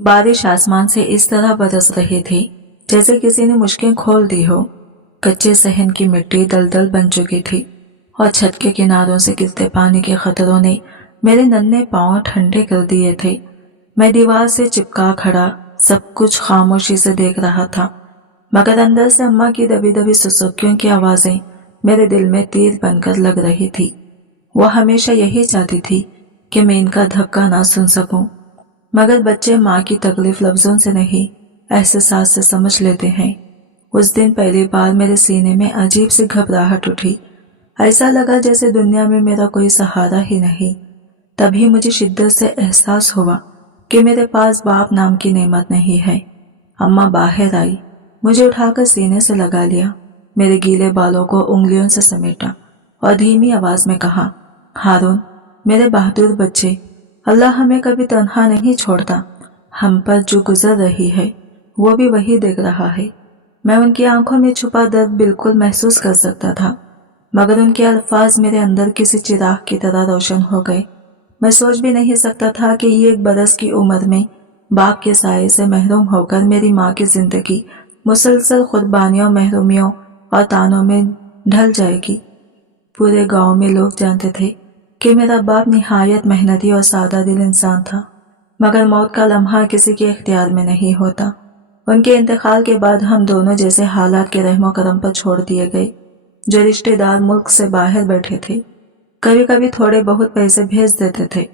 बारिश आसमान से इस तरह बरस रही थी जैसे किसी ने मुश्किल खोल दी हो। कच्चे सहन की मिट्टी दलदल बन चुकी थी और छत के किनारों से गिरते पानी के खतरों ने मेरे नन्हे पांव ठंडे कर दिए थे। मैं दीवार से चिपका खड़ा सब कुछ खामोशी से देख रहा था, मगर अंदर से अम्मा की दबी दबी सुसुकियों की आवाजें मेरे दिल में तीर बनकर लग रही थी। वो हमेशा यही चाहती थी कि मैं इनका धक्का ना सुन सकूं, मगर बच्चे माँ की तकलीफ लफ्जों से नहीं एहसास से समझ लेते हैं। उस दिन पहली बार मेरे सीने में अजीब सी घबराहट उठी। ऐसा लगा जैसे दुनिया में मेरा कोई सहारा ही नहीं। तभी मुझे शिद्दत से एहसास हुआ कि मेरे पास बाप नाम की नेमत नहीं है। अम्मा बाहर आई, मुझे उठाकर सीने से लगा लिया, मेरे गीले बालों को उंगलियों से समेटा और धीमी आवाज में कहा, हारून, मेरे बहादुर बच्चे, अल्लाह हमें कभी तन्हा नहीं छोड़ता। हम पर जो गुजर रही है वो भी वही देख रहा है। मैं उनकी आंखों में छुपा दर्द बिल्कुल महसूस कर सकता था, मगर उनके अल्फाज मेरे अंदर किसी चिराग की तरह रोशन हो गए। मैं सोच भी नहीं सकता था कि ये 1 बरस की उम्र में बाप के साये से महरूम होकर मेरी माँ की जिंदगी मुसलसल कुर्बानियों, महरूमियों और तानों में ढल जाएगी। पूरे गांव में लोग जानते थे कि मेरा बाप निहायत मेहनती और सादा दिल इंसान था, मगर मौत का लम्हा किसी के इख्तियार में नहीं होता। उनके इंतकाल के बाद हम दोनों जैसे हालात के रहमो करम पर छोड़ दिए गए। जो रिश्तेदार मुल्क से बाहर बैठे थे कभी कभी थोड़े बहुत पैसे भेज देते थे,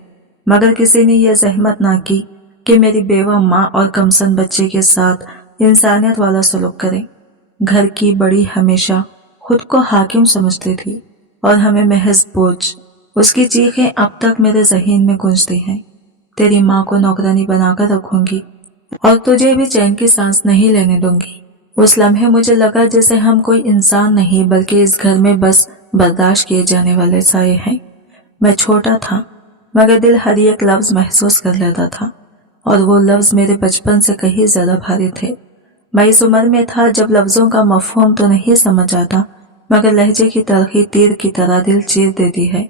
मगर किसी ने यह जहमत ना की कि मेरी बेवा माँ और कमसन बच्चे के साथ इंसानियत वाला सलूक करें। घर की बड़ी हमेशा खुद को हाकिम समझती थी और हमें महज बोझ। उसकी चीखें अब तक मेरे ज़हीन में गूंजती हैं। तेरी माँ को नौकरानी बनाकर रखूंगी और तुझे भी चैन की सांस नहीं लेने दूंगी। उस लम्हे मुझे लगा जैसे हम कोई इंसान नहीं बल्कि इस घर में बस बर्दाश्त किए जाने वाले साये हैं। मैं छोटा था, मगर दिल हर एक लफ्ज महसूस कर लेता था, और वो लफ्ज मेरे बचपन से कहीं ज्यादा भारी थे। मैं इस उम्र में था जब लफ्जों का मफहूम तो नहीं समझ आता, मगर लहजे की तलखी तीर की तरह दिल चीर देती है।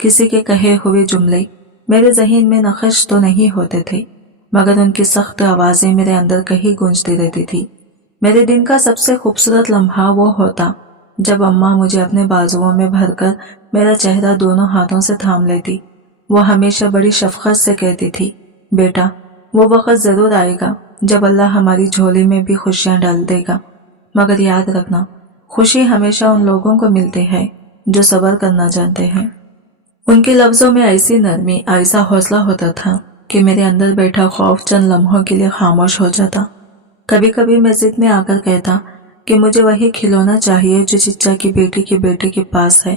किसी के कहे हुए जुमले मेरे ज़हीन में नक्श तो नहीं होते थे, मगर उनकी सख्त आवाजें मेरे अंदर कहीं गूंजती रहती थी। मेरे दिन का सबसे खूबसूरत लम्हा वो होता जब अम्मा मुझे अपने बाजुओं में भरकर मेरा चेहरा दोनों हाथों से थाम लेती। वो हमेशा बड़ी शफकत से कहती थी, बेटा, वो वक्त जरूर आएगा जब अल्लाह हमारी झोली में भी खुशियां डाल देगा, मगर याद रखना, खुशी हमेशा उन लोगों को मिलती है जो सब्र करना जानते हैं। उनके लफ्जों में ऐसी नरमी, ऐसा हौसला होता था कि मेरे अंदर बैठा खौफ चंद लम्हों के लिए खामोश हो जाता। कभी कभी मैं जिद में आकर कहता कि मुझे वही खिलौना चाहिए जो चिच्चा की बेटी के बेटे के पास है,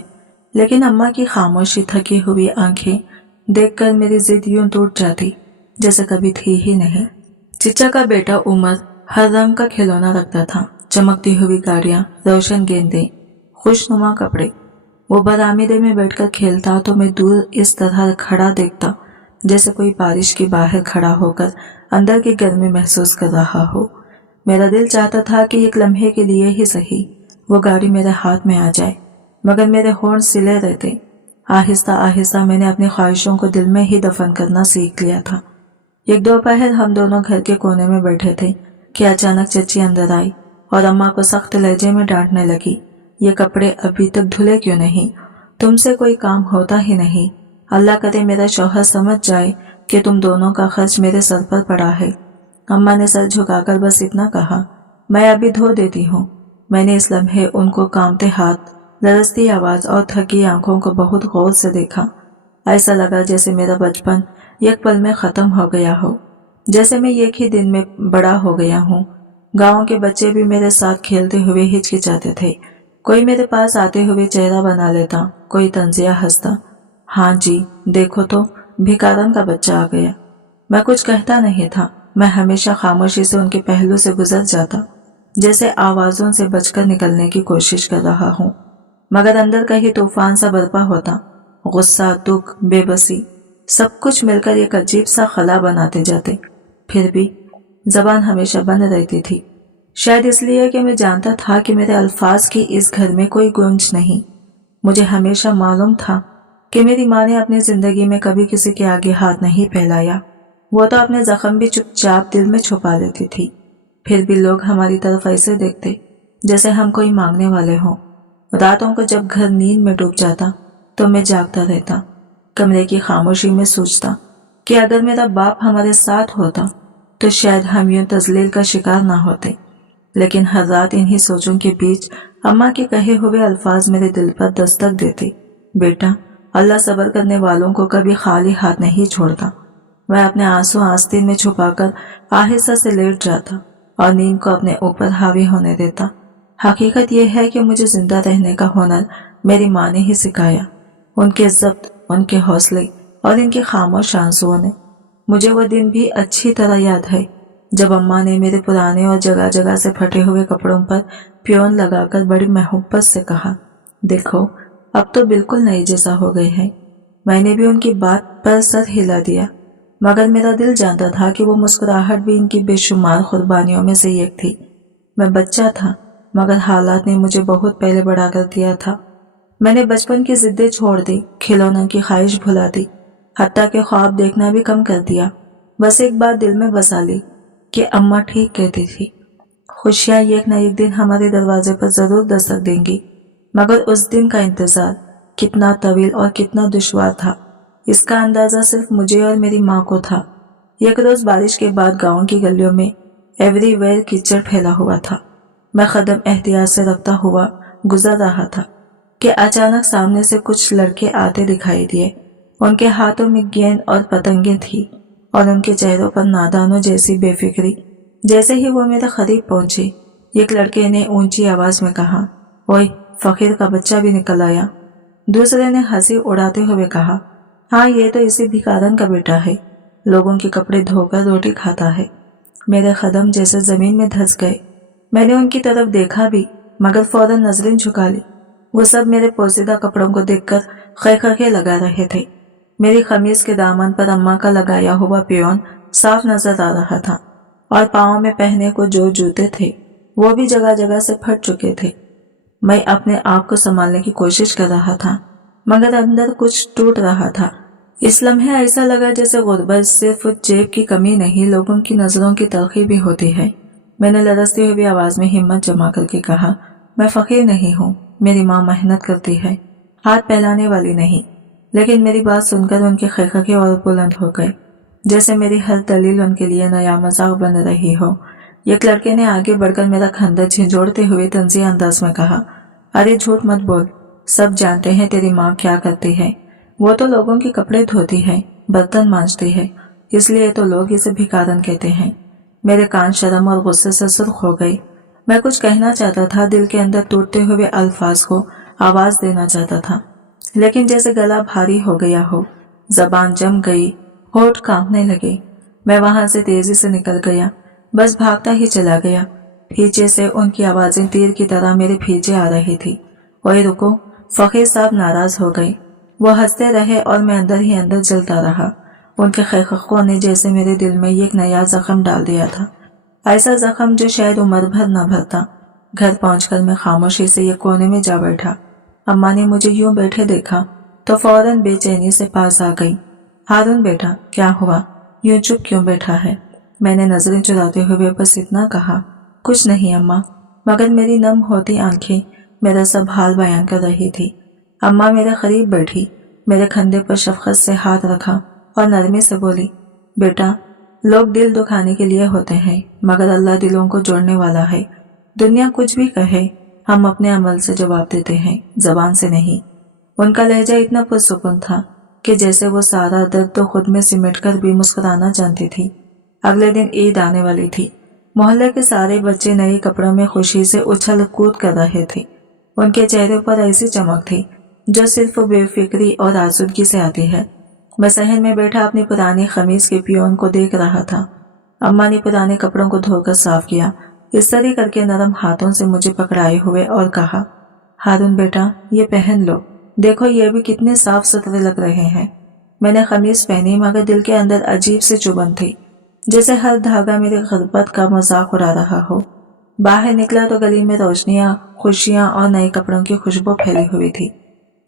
लेकिन अम्मा की खामोशी, थकी हुई आंखें देखकर मेरी जिद यूं टूट जाती जैसे कभी थी ही नहीं। चिच्चा का बेटा उमर हर रंग का खिलौना रखता था, चमकती हुई गाड़ियां, रोशन गेंदें, खुशनुमा कपड़े। वो बरामदे में बैठकर खेलता तो मैं दूर इस तरह खड़ा देखता जैसे कोई बारिश के बाहर खड़ा होकर अंदर की गर्मी महसूस कर रहा हो। मेरा दिल चाहता था कि एक लम्हे के लिए ही सही वो गाड़ी मेरे हाथ में आ जाए, मगर मेरे होंठ सिले रहते। आहिस्ता आहिस्ता मैंने अपनी ख्वाहिशों को दिल में ही दफन करना सीख लिया था। एक दोपहर हम दोनों घर के कोने में बैठे थे कि अचानक चची अंदर आई और अम्मा को सख्त लहजे में डांटने लगी, ये कपड़े अभी तक धुले क्यों नहीं? तुमसे कोई काम होता ही नहीं। अल्लाह करे मेरा शौहर समझ जाए कि तुम दोनों का खर्च मेरे सर पर पड़ा है। अम्मा ने सर झुकाकर बस इतना कहा, मैं अभी धो देती हूँ। मैंने इस लम्हे उनको कांपते हाथ, लरजती आवाज और थकी आंखों को बहुत गौर से देखा। ऐसा लगा जैसे मेरा बचपन एक पल में खत्म हो गया हो, जैसे मैं एक ही दिन में बड़ा हो गया हूँ। गाँव के बच्चे भी मेरे साथ खेलते हुए हिचकिचाते थे। कोई मेरे पास आते हुए चेहरा बना लेता, कोई तंजिया हंसता, हाँ जी देखो तो भिखारन का बच्चा आ गया। मैं कुछ कहता नहीं था, मैं हमेशा खामोशी से उनके पहलू से गुजर जाता, जैसे आवाजों से बचकर निकलने की कोशिश कर रहा हूँ, मगर अंदर कहीं तूफान सा बर्पा होता। गुस्सा, दुख, बेबसी सब कुछ मिलकर एक अजीब सा खला बनाते जाते। फिर भी जबान हमेशा बंद रहती थी, शायद इसलिए कि मैं जानता था कि मेरे अल्फाज की इस घर में कोई गूंज नहीं। मुझे हमेशा मालूम था कि मेरी माँ ने अपनी जिंदगी में कभी किसी के आगे हाथ नहीं फैलाया, वो तो अपने जख्म भी चुपचाप दिल में छुपा लेती थी, फिर भी लोग हमारी तरफ ऐसे देखते जैसे हम कोई मांगने वाले हों। रातों को जब घर नींद में डूब जाता तो मैं जागता रहता, कमरे की खामोशी में सोचता कि अगर मेरा बाप हमारे साथ होता तो शायद हम यूं तजलील का शिकार ना होते। लेकिन हर रात इन्हीं सोचों के बीच अम्मा के कहे हुए अल्फाज मेरे दिल पर दस्तक देते, बेटा, अल्लाह सब्र करने वालों को कभी खाली हाथ नहीं छोड़ता। मैं अपने आंसू आस्तीन में छुपाकर आहिस्ता से लेट जाता और नींद को अपने ऊपर हावी होने देता। हकीकत यह है कि मुझे जिंदा रहने का हुनर मेरी माँ ने ही सिखाया, उनके ज़ब्त, उनके हौसले और इनके खामोश आंसुओं ने। मुझे वो दिन भी अच्छी तरह याद है जब अम्मा ने मेरे पुराने और जगह जगह से फटे हुए कपड़ों पर प्योन लगाकर बड़ी मोहब्बत से कहा, देखो अब तो बिल्कुल नए जैसा हो गए हैं। मैंने भी उनकी बात पर सर हिला दिया, मगर मेरा दिल जानता था कि वो मुस्कुराहट भी इनकी बेशुमार कुर्बानियों में से एक थी। मैं बच्चा था, मगर हालात ने मुझे बहुत पहले बड़ा कर दिया था। मैंने बचपन की जिद्दें छोड़ दी, खिलौनों की ख्वाहिश भुला दी, हत्ता के ख्वाब देखना भी कम कर दिया। बस एक बात दिल में बसा ली कि अम्मा ठीक कहती थी, खुशियां एक न एक दिन हमारे दरवाजे पर जरूर दस्तक देंगी। मगर उस दिन का इंतजार कितना तवील और कितना दुश्वार था, इसका अंदाजा सिर्फ मुझे और मेरी माँ को था। एक रोज बारिश के बाद गांव की गलियों में एवरीवेयर कीचड़ फैला हुआ था। मैं कदम एहतियात से रखता हुआ गुजर रहा था कि अचानक सामने से कुछ लड़के आते दिखाई दिए। उनके हाथों में गेंद और पतंगें थी और उनके चेहरों पर नादानों जैसी बेफिक्री। जैसे ही वो मेरे करीब पहुंचे, एक लड़के ने ऊंची आवाज में कहा, ओए, फकीर का बच्चा भी निकल आया। दूसरे ने हंसी उड़ाते हुए कहा, हाँ, ये तो इसी भिखारन का बेटा है, लोगों के कपड़े धोकर रोटी खाता है। मेरे कदम जैसे जमीन में धंस गए। मैंने उनकी तरफ देखा भी, मगर फौरन नजरें झुका ली। वो सब मेरे पोसीदा कपड़ों को देखकर खैखके लगा रहे थे। मेरी खमीज के दामन पर अम्मा का लगाया हुआ पियोन साफ नजर आ रहा था और पाँव में पहने को जो जूते थे वो भी जगह जगह से फट चुके थे। मैं अपने आप को संभालने की कोशिश कर रहा था, मगर अंदर कुछ टूट रहा था। इस लम्हे ऐसा लगा जैसे गुर्बत सिर्फ जेब की कमी नहीं, लोगों की नजरों की तलखी भी होती है। मैंने लरजती हुई आवाज में हिम्मत जमा करके कहा, मैं फकीर नहीं हूँ, मेरी माँ मेहनत करती है, हाथ फैलाने वाली नहीं। लेकिन मेरी बात सुनकर उनके खैखके और बुलंद हो गए, जैसे मेरी हर दलील उनके लिए नया मजाक बन रही हो। एक लड़के ने आगे बढ़कर मेरा खंदर झिंझोड़ते हुए तंज़िया अंदाज में कहा, अरे झूठ मत बोल, सब जानते हैं तेरी माँ क्या करती है। वो तो लोगों के कपड़े धोती है, बर्तन मांजती है, इसलिए तो लोग इसे भिखारन कहते हैं। मेरे कान शर्म और गुस्से से सुर्ख हो गए। मैं कुछ कहना चाहता था, दिल के अंदर टूटते हुए अल्फाज को आवाज देना चाहता था, लेकिन जैसे गला भारी हो गया हो, जबान जम गई, होठ कांपने लगे। मैं वहां से तेजी से निकल गया, बस भागता ही चला गया। पीछे से उनकी आवाजें तीर की तरह मेरे पीछे आ रही थी। ओए रुको, फकीर साहब नाराज हो गए। वो हंसते रहे और मैं अंदर ही अंदर जलता रहा। उनके खैखकों ने जैसे मेरे दिल में एक नया जख्म डाल दिया था, ऐसा जख्म जो शायद उम्र भर न भरता। घर पहुंचकर मैं खामोशी से एक कोने में जा बैठा। अम्मा ने मुझे यूं बैठे देखा तो फौरन बेचैनी से पास आ गई। हारून बेटा, क्या हुआ, यूं चुप क्यों बैठा है? मैंने नजरें चुराते हुए बस इतना कहा, कुछ नहीं अम्मा। मगर मेरी नम होती आंखें मेरा सब हाल बयान कर रही थी। अम्मा मेरे करीब बैठी, मेरे कंधे पर शफकत से हाथ रखा और नरमी से बोली, बेटा, लोग दिल दुखाने के लिए होते हैं, मगर अल्लाह दिलों को जोड़ने वाला है। दुनिया कुछ भी कहे, हम अपने अमल से जवाब देते हैं, जबान से नहीं। उनका लहजा इतना पुरसुकून था कि जैसे वो सारा दर्द तो खुद में सिमट कर भी मुस्कुराना जानती थी। अगले दिन ईद आने वाली थी। मोहल्ले के सारे बच्चे नए कपड़ों में खुशी से उछल कूद कर रहे थे। उनके चेहरे पर ऐसी चमक थी जो सिर्फ बेफिक्री और आसूदगी से आती है। मैं सहन में बैठा अपनी पुरानी खमीज के पियोन को देख रहा था। अम्मा ने पुराने कपड़ों को धोकर साफ किया, इस्त्री करके नरम हाथों से मुझे पकड़ाए हुए और कहा, हारून बेटा, ये पहन लो, देखो ये भी कितने साफ सुथरे लग रहे हैं। मैंने खमीज पहनी, मगर दिल के अंदर अजीब सी चुभन थी, जैसे हर धागा मेरी गुर्बत का मजाक उड़ा रहा हो। बाहर निकला तो गली में रोशनियां, खुशियां और नए कपड़ों की खुशबू फैली हुई थी।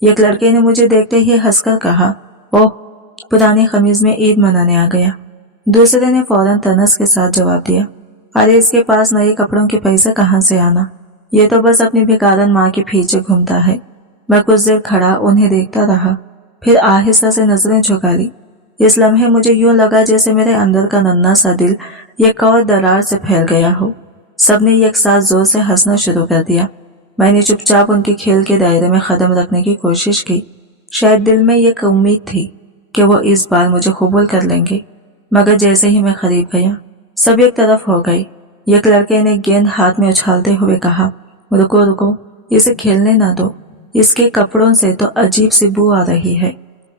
एक लड़के ने मुझे देखते ही हंसकर कहा, ओह, पुरानी खमीज में ईद मनाने आ गया। दूसरे ने फौरन तनस के साथ जवाब दिया, अरे इसके पास नए कपड़ों के पैसे कहाँ से आना, ये तो बस अपनी भिखारन माँ के पीछे घूमता है। मैं कुछ देर खड़ा उन्हें देखता रहा, फिर आहिस्ता से नजरें झुका ली। इस लम्हे मुझे यूं लगा जैसे मेरे अंदर का नन्हा सा दिल एक और दरार से फैल गया हो। सबने एक साथ जोर से हंसना शुरू कर दिया। मैंने चुपचाप उनके खेल के दायरे में कदम रखने की कोशिश की। शायद दिल में एक उम्मीद थी कि वो इस बार मुझे कबूल कर लेंगे, मगर जैसे ही मैं करीब गया सब एक तरफ हो गई। एक लड़के ने गेंद हाथ में उछालते हुए कहा, रुको रुको, इसे खेलने ना दो, इसके कपड़ों से तो अजीब सी बू आ रही है।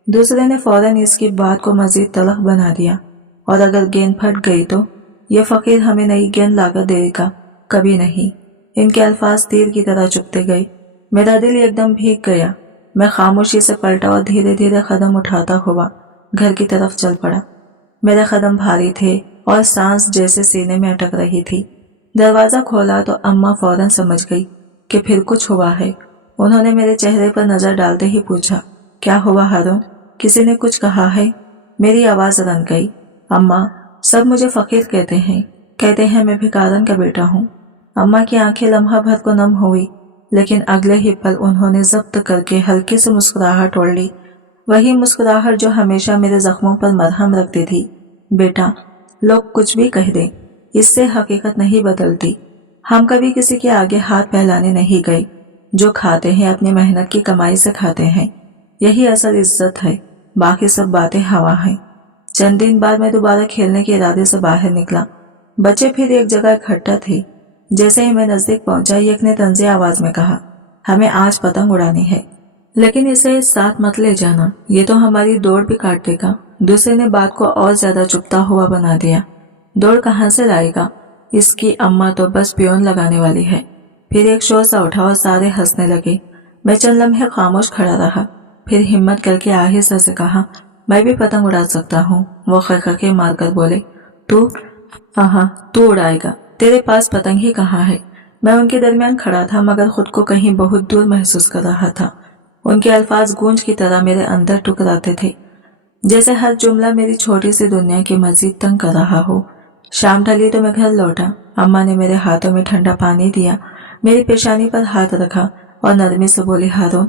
दूसरे ने फौरन इसकी बात को मजीद तलख बना दिया, और अगर गेंद फट गई तो ये फकीर हमें नई गेंद लाकर देगा, कभी नहीं। इनके अल्फाज तीर की तरह चुभते गए। मेरा दिल एकदम भीग गया। मैं खामोशी से पलटा और धीरे धीरे कदम उठाता हुआ घर की तरफ चल पड़ा। मेरे कदम भारी थे और सांस जैसे सीने में अटक रही थी। दरवाजा खोला तो अम्मा फौरन समझ गई कि फिर कुछ हुआ है। उन्होंने मेरे चेहरे पर नजर डालते ही पूछा, क्या हुआ हारून, किसी ने कुछ कहा है? मेरी आवाज रन गई, अम्मा सब मुझे फकीर कहते हैं मैं भिखारन का बेटा हूँ। अम्मा की आंखें लम्हा भर को नम हुई, लेकिन अगले ही पल उन्होंने जब्त करके हल्की से मुस्कुराहट ओढ़ ली, वही मुस्कुराहट जो हमेशा मेरे जख्मों पर मरहम रखती थी। बेटा, लोग कुछ भी कह दें, इससे हकीकत नहीं बदलती। हम कभी किसी के आगे हाथ फैलाने नहीं गए। जो खाते हैं अपनी मेहनत की कमाई से खाते हैं, यही असल इज्जत है, बाकी सब बातें हवा हैं। चंद दिन बाद मैं दोबारा खेलने के इरादे से बाहर निकला। बच्चे फिर एक जगह इकट्ठा थे। जैसे ही मैं नजदीक पहुंचा, एक ने तंज़ी आवाज में कहा, हमें आज पतंग उड़ानी है, लेकिन इसे साथ मत ले जाना, ये तो हमारी दौड़ भी काट देगा। दूसरे ने बात को और ज्यादा चुभता हुआ बना दिया, दौड़ कहाँ से लाएगा, इसकी अम्मा तो बस पियोन लगाने वाली है। फिर एक शोर सा उठा और सारे हंसने लगे। मैं चंद लम्हे खामोश खड़ा रहा, फिर हिम्मत करके आहिस्ता से कहा, मैं भी पतंग उड़ा सकता हूँ। वो खरखरे मारकर बोले, तू? हाँ, तू उड़ाएगा, तेरे पास पतंग ही कहाँ है। मैं उनके दरमियान खड़ा था, मगर खुद को कहीं बहुत दूर महसूस कर रहा था। उनके अल्फाज गूंज की तरह मेरे अंदर टुकराते थे, जैसे हर जुमला मेरी छोटी सी दुनिया की मजीद तंग कर रहा हो। शाम ढली तो मैं घर लौटा। अम्मा ने मेरे हाथों में ठंडा पानी दिया, मेरी पेशानी पर हाथ रखा और नरमी से बोली, हारून,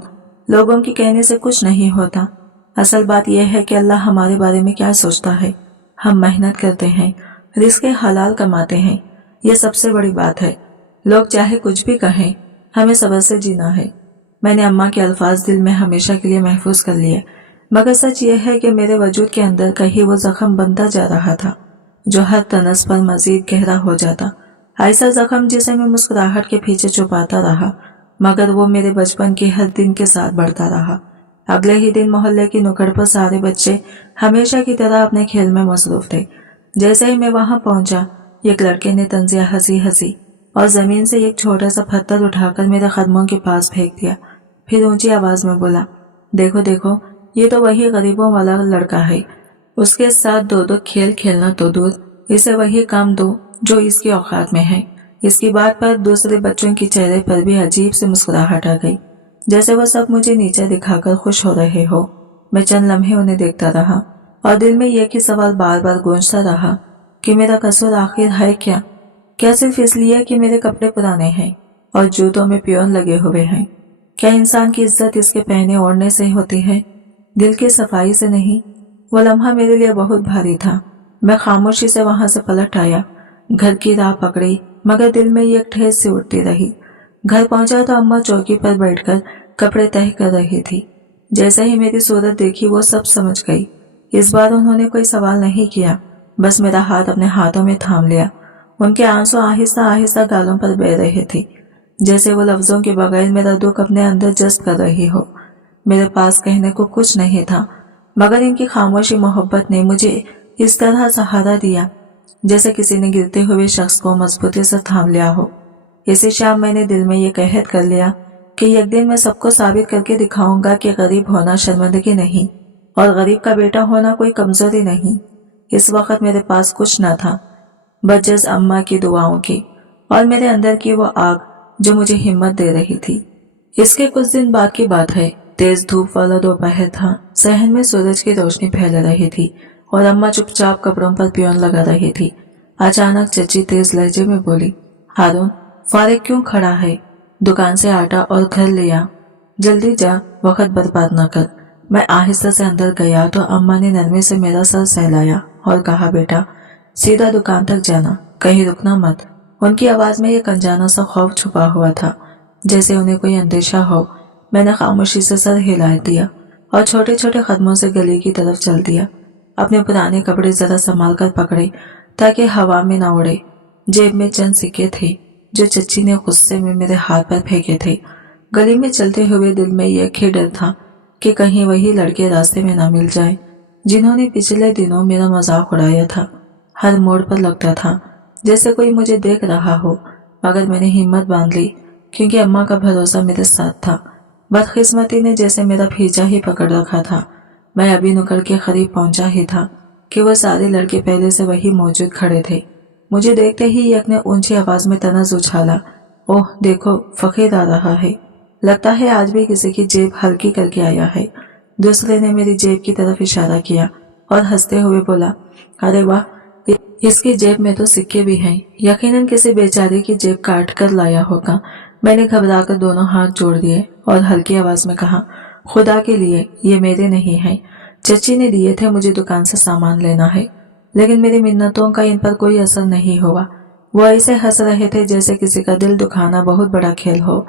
लोगों के कहने से कुछ नहीं होता। असल बात यह है कि अल्लाह हमारे बारे में क्या सोचता है। हम मेहनत करते हैं, रिज़्क़ हलाल कमाते हैं, ये सबसे बड़ी बात है। लोग चाहे कुछ भी कहें, हमें सब्र से जीना है। मैंने अम्मा के अल्फाज दिल में हमेशा के लिए महफूज कर लिए, मगर सच यह है कि मेरे वजूद के अंदर कहीं वो जख्म बनता जा रहा था, जो हर तनस पर मजीद गहरा हो जाता। ऐसा जख्म जिसे मैं मुस्कुराहट के पीछे छुपाता रहा, मगर वो मेरे बचपन के हर दिन के साथ बढ़ता रहा। अगले ही दिन मोहल्ले की नुक्कड़ पर सारे बच्चे हमेशा की तरह अपने खेल में मसरूफ थे। जैसे ही मैं वहां पहुंचा, एक लड़के ने तंजिया हंसी हंसी और जमीन से एक छोटा सा पत्थर उठाकर मेरे कदमों के पास फेंक दिया। फिर ऊंची आवाज में बोला, देखो देखो, ये तो वही गरीबों वाला लड़का है। उसके साथ दो दो खेल खेलना तो दूर, इसे वही काम दो जो इसकी औकात में है। इसकी बात पर दूसरे बच्चों के चेहरे पर भी अजीब सी मुस्कुराहट आ गई, जैसे वो सब मुझे नीचे दिखाकर खुश हो रहे हो। मैं चंद लम्हे उन्हें देखता रहा और दिल में एक ही सवाल बार बार गूंजता रहा कि मेरा कसूर आखिर है क्या? क्या सिर्फ इसलिए कि मेरे कपड़े पुराने हैं और जूतों में पियोन लगे हुए हैं? क्या इंसान की इज्जत इसके पहने ओढ़ने से होती है, दिल की सफाई से नहीं? वो लम्हा मेरे लिए बहुत भारी था। मैं खामोशी से वहां से पलट आया, घर की राह पकड़ी, मगर दिल में एक ठेस सी उठती रही। घर पहुंचा तो अम्मा चौकी पर बैठकर कपड़े तह कर रही थी। जैसे ही मेरी सूरत देखी, वो सब समझ गई। इस बार उन्होंने कोई सवाल नहीं किया, बस मेरा हाथ अपने हाथों में थाम लिया। उनके आंसू आहिस्ता आहिस्ता गालों पर बह रहे थे, जैसे वो लफ्जों के बगैर मेरा दुख अपने अंदर जज्ब कर रही हो। मेरे पास कहने को कुछ नहीं था, मगर इनकी खामोशी मोहब्बत ने मुझे इस तरह सहारा दिया जैसे किसी ने गिरते हुए शख्स को मजबूती से थाम लिया हो। इसी शाम मैंने दिल में ये कहत कर लिया कि एक दिन मैं सबको साबित करके दिखाऊंगा कि गरीब होना शर्मिंदगी नहीं और गरीब का बेटा होना कोई कमजोरी नहीं। इस वक्त मेरे पास कुछ न था, बजज अम्मा की दुआओं की और मेरे अंदर की वो आग जो मुझे हिम्मत दे रही थी। इसके कुछ दिन बाद की बात है। तेज धूप वाला दोपहर था। सहन में सूरज की रोशनी फैल रही थी और अम्मा चुपचाप कपड़ों पर पियोन लगा रही थी। अचानक चची तेज लहजे में बोली, हारून, फारिग क्यों खड़ा है? दुकान से आटा और घर ले आ, जल्दी जा, वक्त बर्बाद न कर। मैं आहिस्ता से अंदर गया तो अम्मा ने नरमी से मेरा सर सहलाया और कहा, बेटा सीधा दुकान तक जाना, कहीं रुकना मत। उनकी आवाज में एक अनजाना सा खौफ छुपा हुआ था, जैसे उन्हें कोई अंदेशा हो। मैंने खामोशी से सर हिला दिया और छोटे छोटे कदमों से गली की तरफ चल दिया। अपने पुराने कपड़े जरा संभाल कर पकड़े ताकि हवा में न उड़े। जेब में चंद सिक्के थे जो चच्ची ने गुस्से में मेरे हाथ पर फेंके थे। गली में चलते हुए दिल में यह ही डर था कि कहीं वही लड़के रास्ते में न मिल जाए जिन्होंने पिछले दिनों मेरा मजाक उड़ाया था। हर मोड़ पर लगता था जैसे कोई मुझे देख रहा हो, मगर मैंने हिम्मत बांध ली क्योंकि अम्मा का भरोसा मेरे साथ था। बदकिस्मती ने जैसे मेरा भीजा ही पकड़ रखा था। मैं अभी नुक्कड़ के करीब पहुंचा ही था कि वो सारे लड़के पहले से वही मौजूद खड़े थे। मुझे देखते ही एक ने ऊंची आवाज में तनज उछाला, ओह देखो, फकीर आ रहा है, लगता है आज भी किसी की जेब हल्की करके आया है। दूसरे ने मेरी जेब की तरफ इशारा किया और हंसते हुए बोला, अरे वाह, इसकी जेब में तो सिक्के भी हैं, यकीनन किसी बेचारे की जेब काट कर लाया होगा। मैंने घबराकर दोनों हाथ जोड़ दिए और हल्की आवाज में कहा, खुदा के लिए ये मेरे नहीं हैं, चची ने दिए थे, मुझे दुकान से सामान लेना है। लेकिन मेरी मिन्नतों का इन पर कोई असर नहीं हुआ। वो ऐसे हंस रहे थे जैसे किसी का दिल दुखाना बहुत बड़ा खेल हो।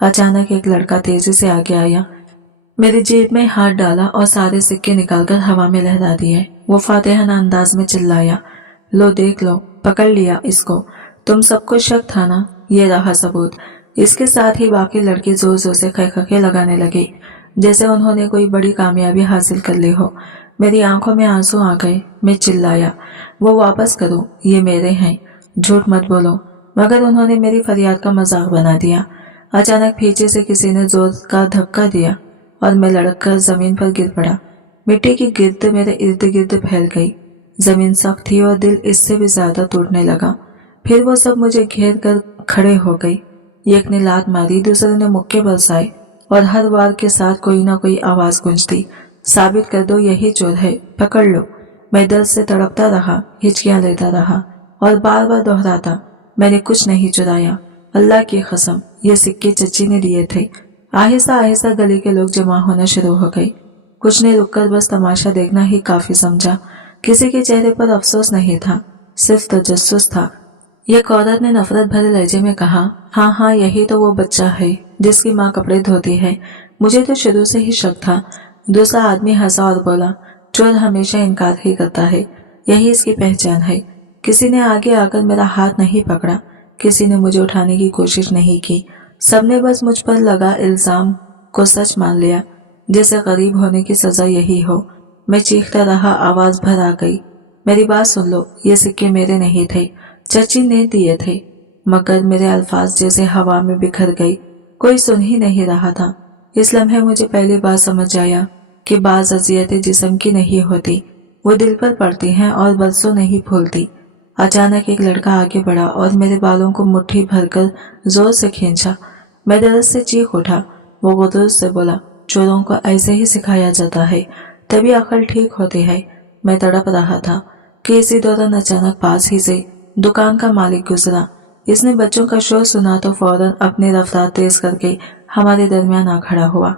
अचानक एक लड़का तेजी से आगे आया, मेरी जेब में हाथ डाला और सारे सिक्के निकालकर हवा में लहरा दिए। वो फातिहाना अंदाज में चिल्लाया, लो देख लो, पकड़ लिया इसको, तुम सबको शक था ना, ये रहा सबूत। इसके साथ ही बाकी लड़के जोर जोर से खैखके लगाने लगे जैसे उन्होंने कोई बड़ी कामयाबी हासिल कर ली हो। मेरी आंखों में आंसू आ गए। मैं चिल्लाया, वो वापस करो, ये मेरे हैं, झूठ मत बोलो। मगर उन्होंने मेरी फरियाद का मजाक बना दिया। अचानक पीछे से किसी ने जोर का धक्का दिया और मैं लड़क कर जमीन पर गिर पड़ा। मिट्टी की गिर्द मेरे इर्द गिर्द फैल गई। जमीन सख्त थी और दिल इससे भी ज्यादा टूटने लगा। फिर वो सब मुझे घेर कर खड़े हो गई। एक ने लात मारी, दूसरे ने मुक्के बरसाए और हर वार के साथ कोई ना कोई आवाज गूंजती, साबित कर दो यही चोर है, पकड़ लो। मैं दर्द से तड़पता रहा, हिचकियां लेता रहा और बार बार दोहराता, मैंने कुछ नहीं चुराया, अल्लाह की कसम, ये सिक्के चची ने दिए थे। आहिस्ता आहिस्ता गली के लोग जमा होना शुरू हो गए। कुछ ने रुककर बस तमाशा देखना ही काफी समझा। किसी के चेहरे पर अफसोस नहीं था, सिर्फ तजस्सुस था। एक औरत ने नफरत भरे लहजे में कहा, हाँ हाँ, यही तो वो बच्चा है जिसकी माँ कपड़े धोती है। मुझे तो शुरू से ही शक था। दूसरा आदमी हंसा और बोला, चोर हमेशा इनकार ही करता है, यही इसकी पहचान है। किसी ने आगे आकर मेरा हाथ नहीं पकड़ा, किसी ने मुझे उठाने की कोशिश नहीं की। सबने बस मुझ पर लगा इल्जाम को सच मान लिया, जैसे गरीब होने की सजा यही हो। मैं चीखता रहा, आवाज भर आ गई, मेरी बात सुन लो, ये सिक्के मेरे नहीं थे, चची ने दिए थे। मगर मेरे अल्फाज जैसे हवा में बिखर गई, कोई सुन ही नहीं रहा था। इस लम्हे मुझे पहली बार समझ आया कि बाज अजियतें जिस्म की नहीं होती, वो दिल पर पड़ती हैं और बरसों नहीं भूलती। अचानक एक लड़का आगे बढ़ा और मेरे बालों को मुट्ठी भरकर जोर से खींचा। मैं दर्द से चीख उठा। वो गुरूर से बोला, चोरों को ऐसे ही सिखाया जाता है, तभी अकल ठीक होती है। मैं तड़प रहा था कि इसी दौरान अचानक पास ही से दुकान का मालिक गुजरा। इसने बच्चों का शोर सुना तो फौरन अपनी रफ्तार तेज करके हमारे दरमियान आ खड़ा हुआ।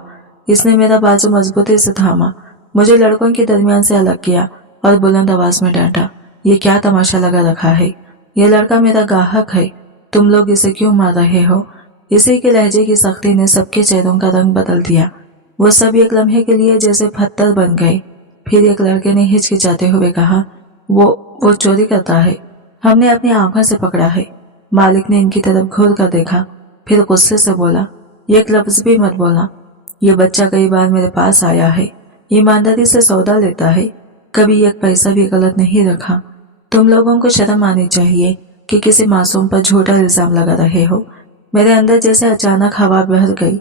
इसने मेरा बाजू मजबूती से थामा, मुझे लड़कों के दरमियान से अलग किया और बुलंद आवाज में डांटा, ये क्या तमाशा लगा रखा है? ये लड़का मेरा गाहक है, तुम लोग इसे क्यों मार रहे हो? इसी के लहजे की सख्ती ने सबके चेहरों का रंग बदल दिया। वो सब एक लम्हे के लिए जैसे पत्थर बन गए। फिर एक लड़के ने हिचकिचाते हुए कहा, वो चोरी करता है, हमने अपनी आंखों से पकड़ा है। मालिक ने इनकी तरफ घूर कर देखा, फिर गुस्से से बोला, एक लफ्ज भी मत बोलना। ये बच्चा कई बार मेरे पास आया है, ईमानदारी से सौदा लेता है, कभी एक पैसा भी गलत नहीं रखा। तुम लोगों को शर्म आनी चाहिए कि किसी मासूम पर झूठा इल्जाम लगा रहे हो। मेरे अंदर जैसे अचानक हवा बह गई।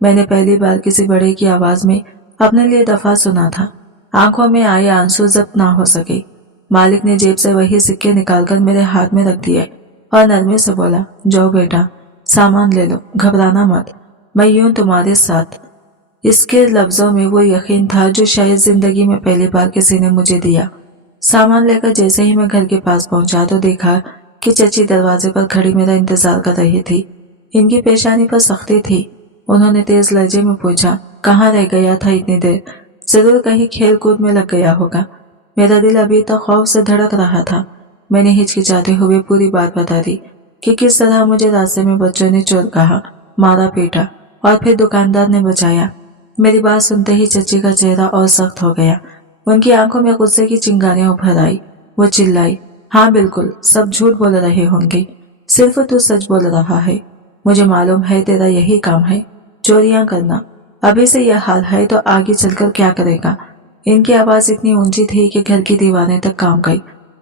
मैंने पहली बार किसी बड़े की आवाज में अपने लिए दफा सुना था। आंखों में आए आंसू जब्त ना हो सके। मालिक ने जेब से वही सिक्के निकालकर मेरे हाथ में रख दिए और नरमी से बोला, जाओ बेटा, सामान ले लो, घबराना मत, मैं यूं तुम्हारे साथ। इसके लफ्जों में वो यकीन था जो शायद जिंदगी में पहली बार किसी ने मुझे दिया। सामान लेकर जैसे ही मैं घर के पास पहुंचा तो देखा कि चची दरवाजे पर खड़ी मेरा इंतजार कर रही थी। इनकी पेशानी पर सख्ती थी। उन्होंने तेज लहजे में पूछा, कहाँ रह गया था इतनी देर? जरूर कहीं खेल कूद में लग गया होगा। मेरा दिल अभी तक खौफ से धड़क रहा था। मैंने हिचकिचाते हुए पूरी बात बता दी कि किस तरह मुझे रास्ते में बच्चों ने चोर कहा, मारा पीटा और फिर दुकानदार ने बचाया। मेरी बात सुनते ही चची का चेहरा और सख्त हो गया। उनकी आंखों में गुस्से की चिंगारियां उभर आई। वो चिल्लाई, हाँ बिल्कुल, सब झूठ बोल रहे होंगे, सिर्फ तू सच बोल रहा है। मुझे मालूम है तेरा यही काम है, चोरियां करना। अभी से यह हाल है तो आगे चलकर क्या करेगा? इनकी आवाज इतनी ऊंची थी कि घर की दीवारें तक कांप गई।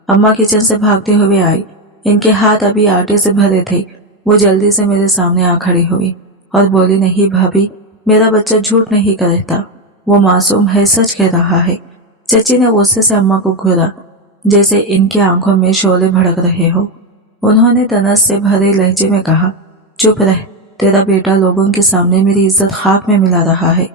अम्मा किचन से भागते हुए आई। इनके हाथ अभी आटे से भरे थे। वो जल्दी से मेरे सामने आ खड़ी हुई और बोली, नहीं भाभी, मेरा बच्चा झूठ नहीं कहता, वो मासूम है, सच कह रहा है। चची ने गुस्से से अम्मा को घूरा, जैसे इनकी आंखों में शोले भड़क रहे हो। उन्होंने तनस से भरे लहजे में कहा, चुप रह, तेरा बेटा लोगों के सामने मेरी इज्जत खाक में मिला रहा है।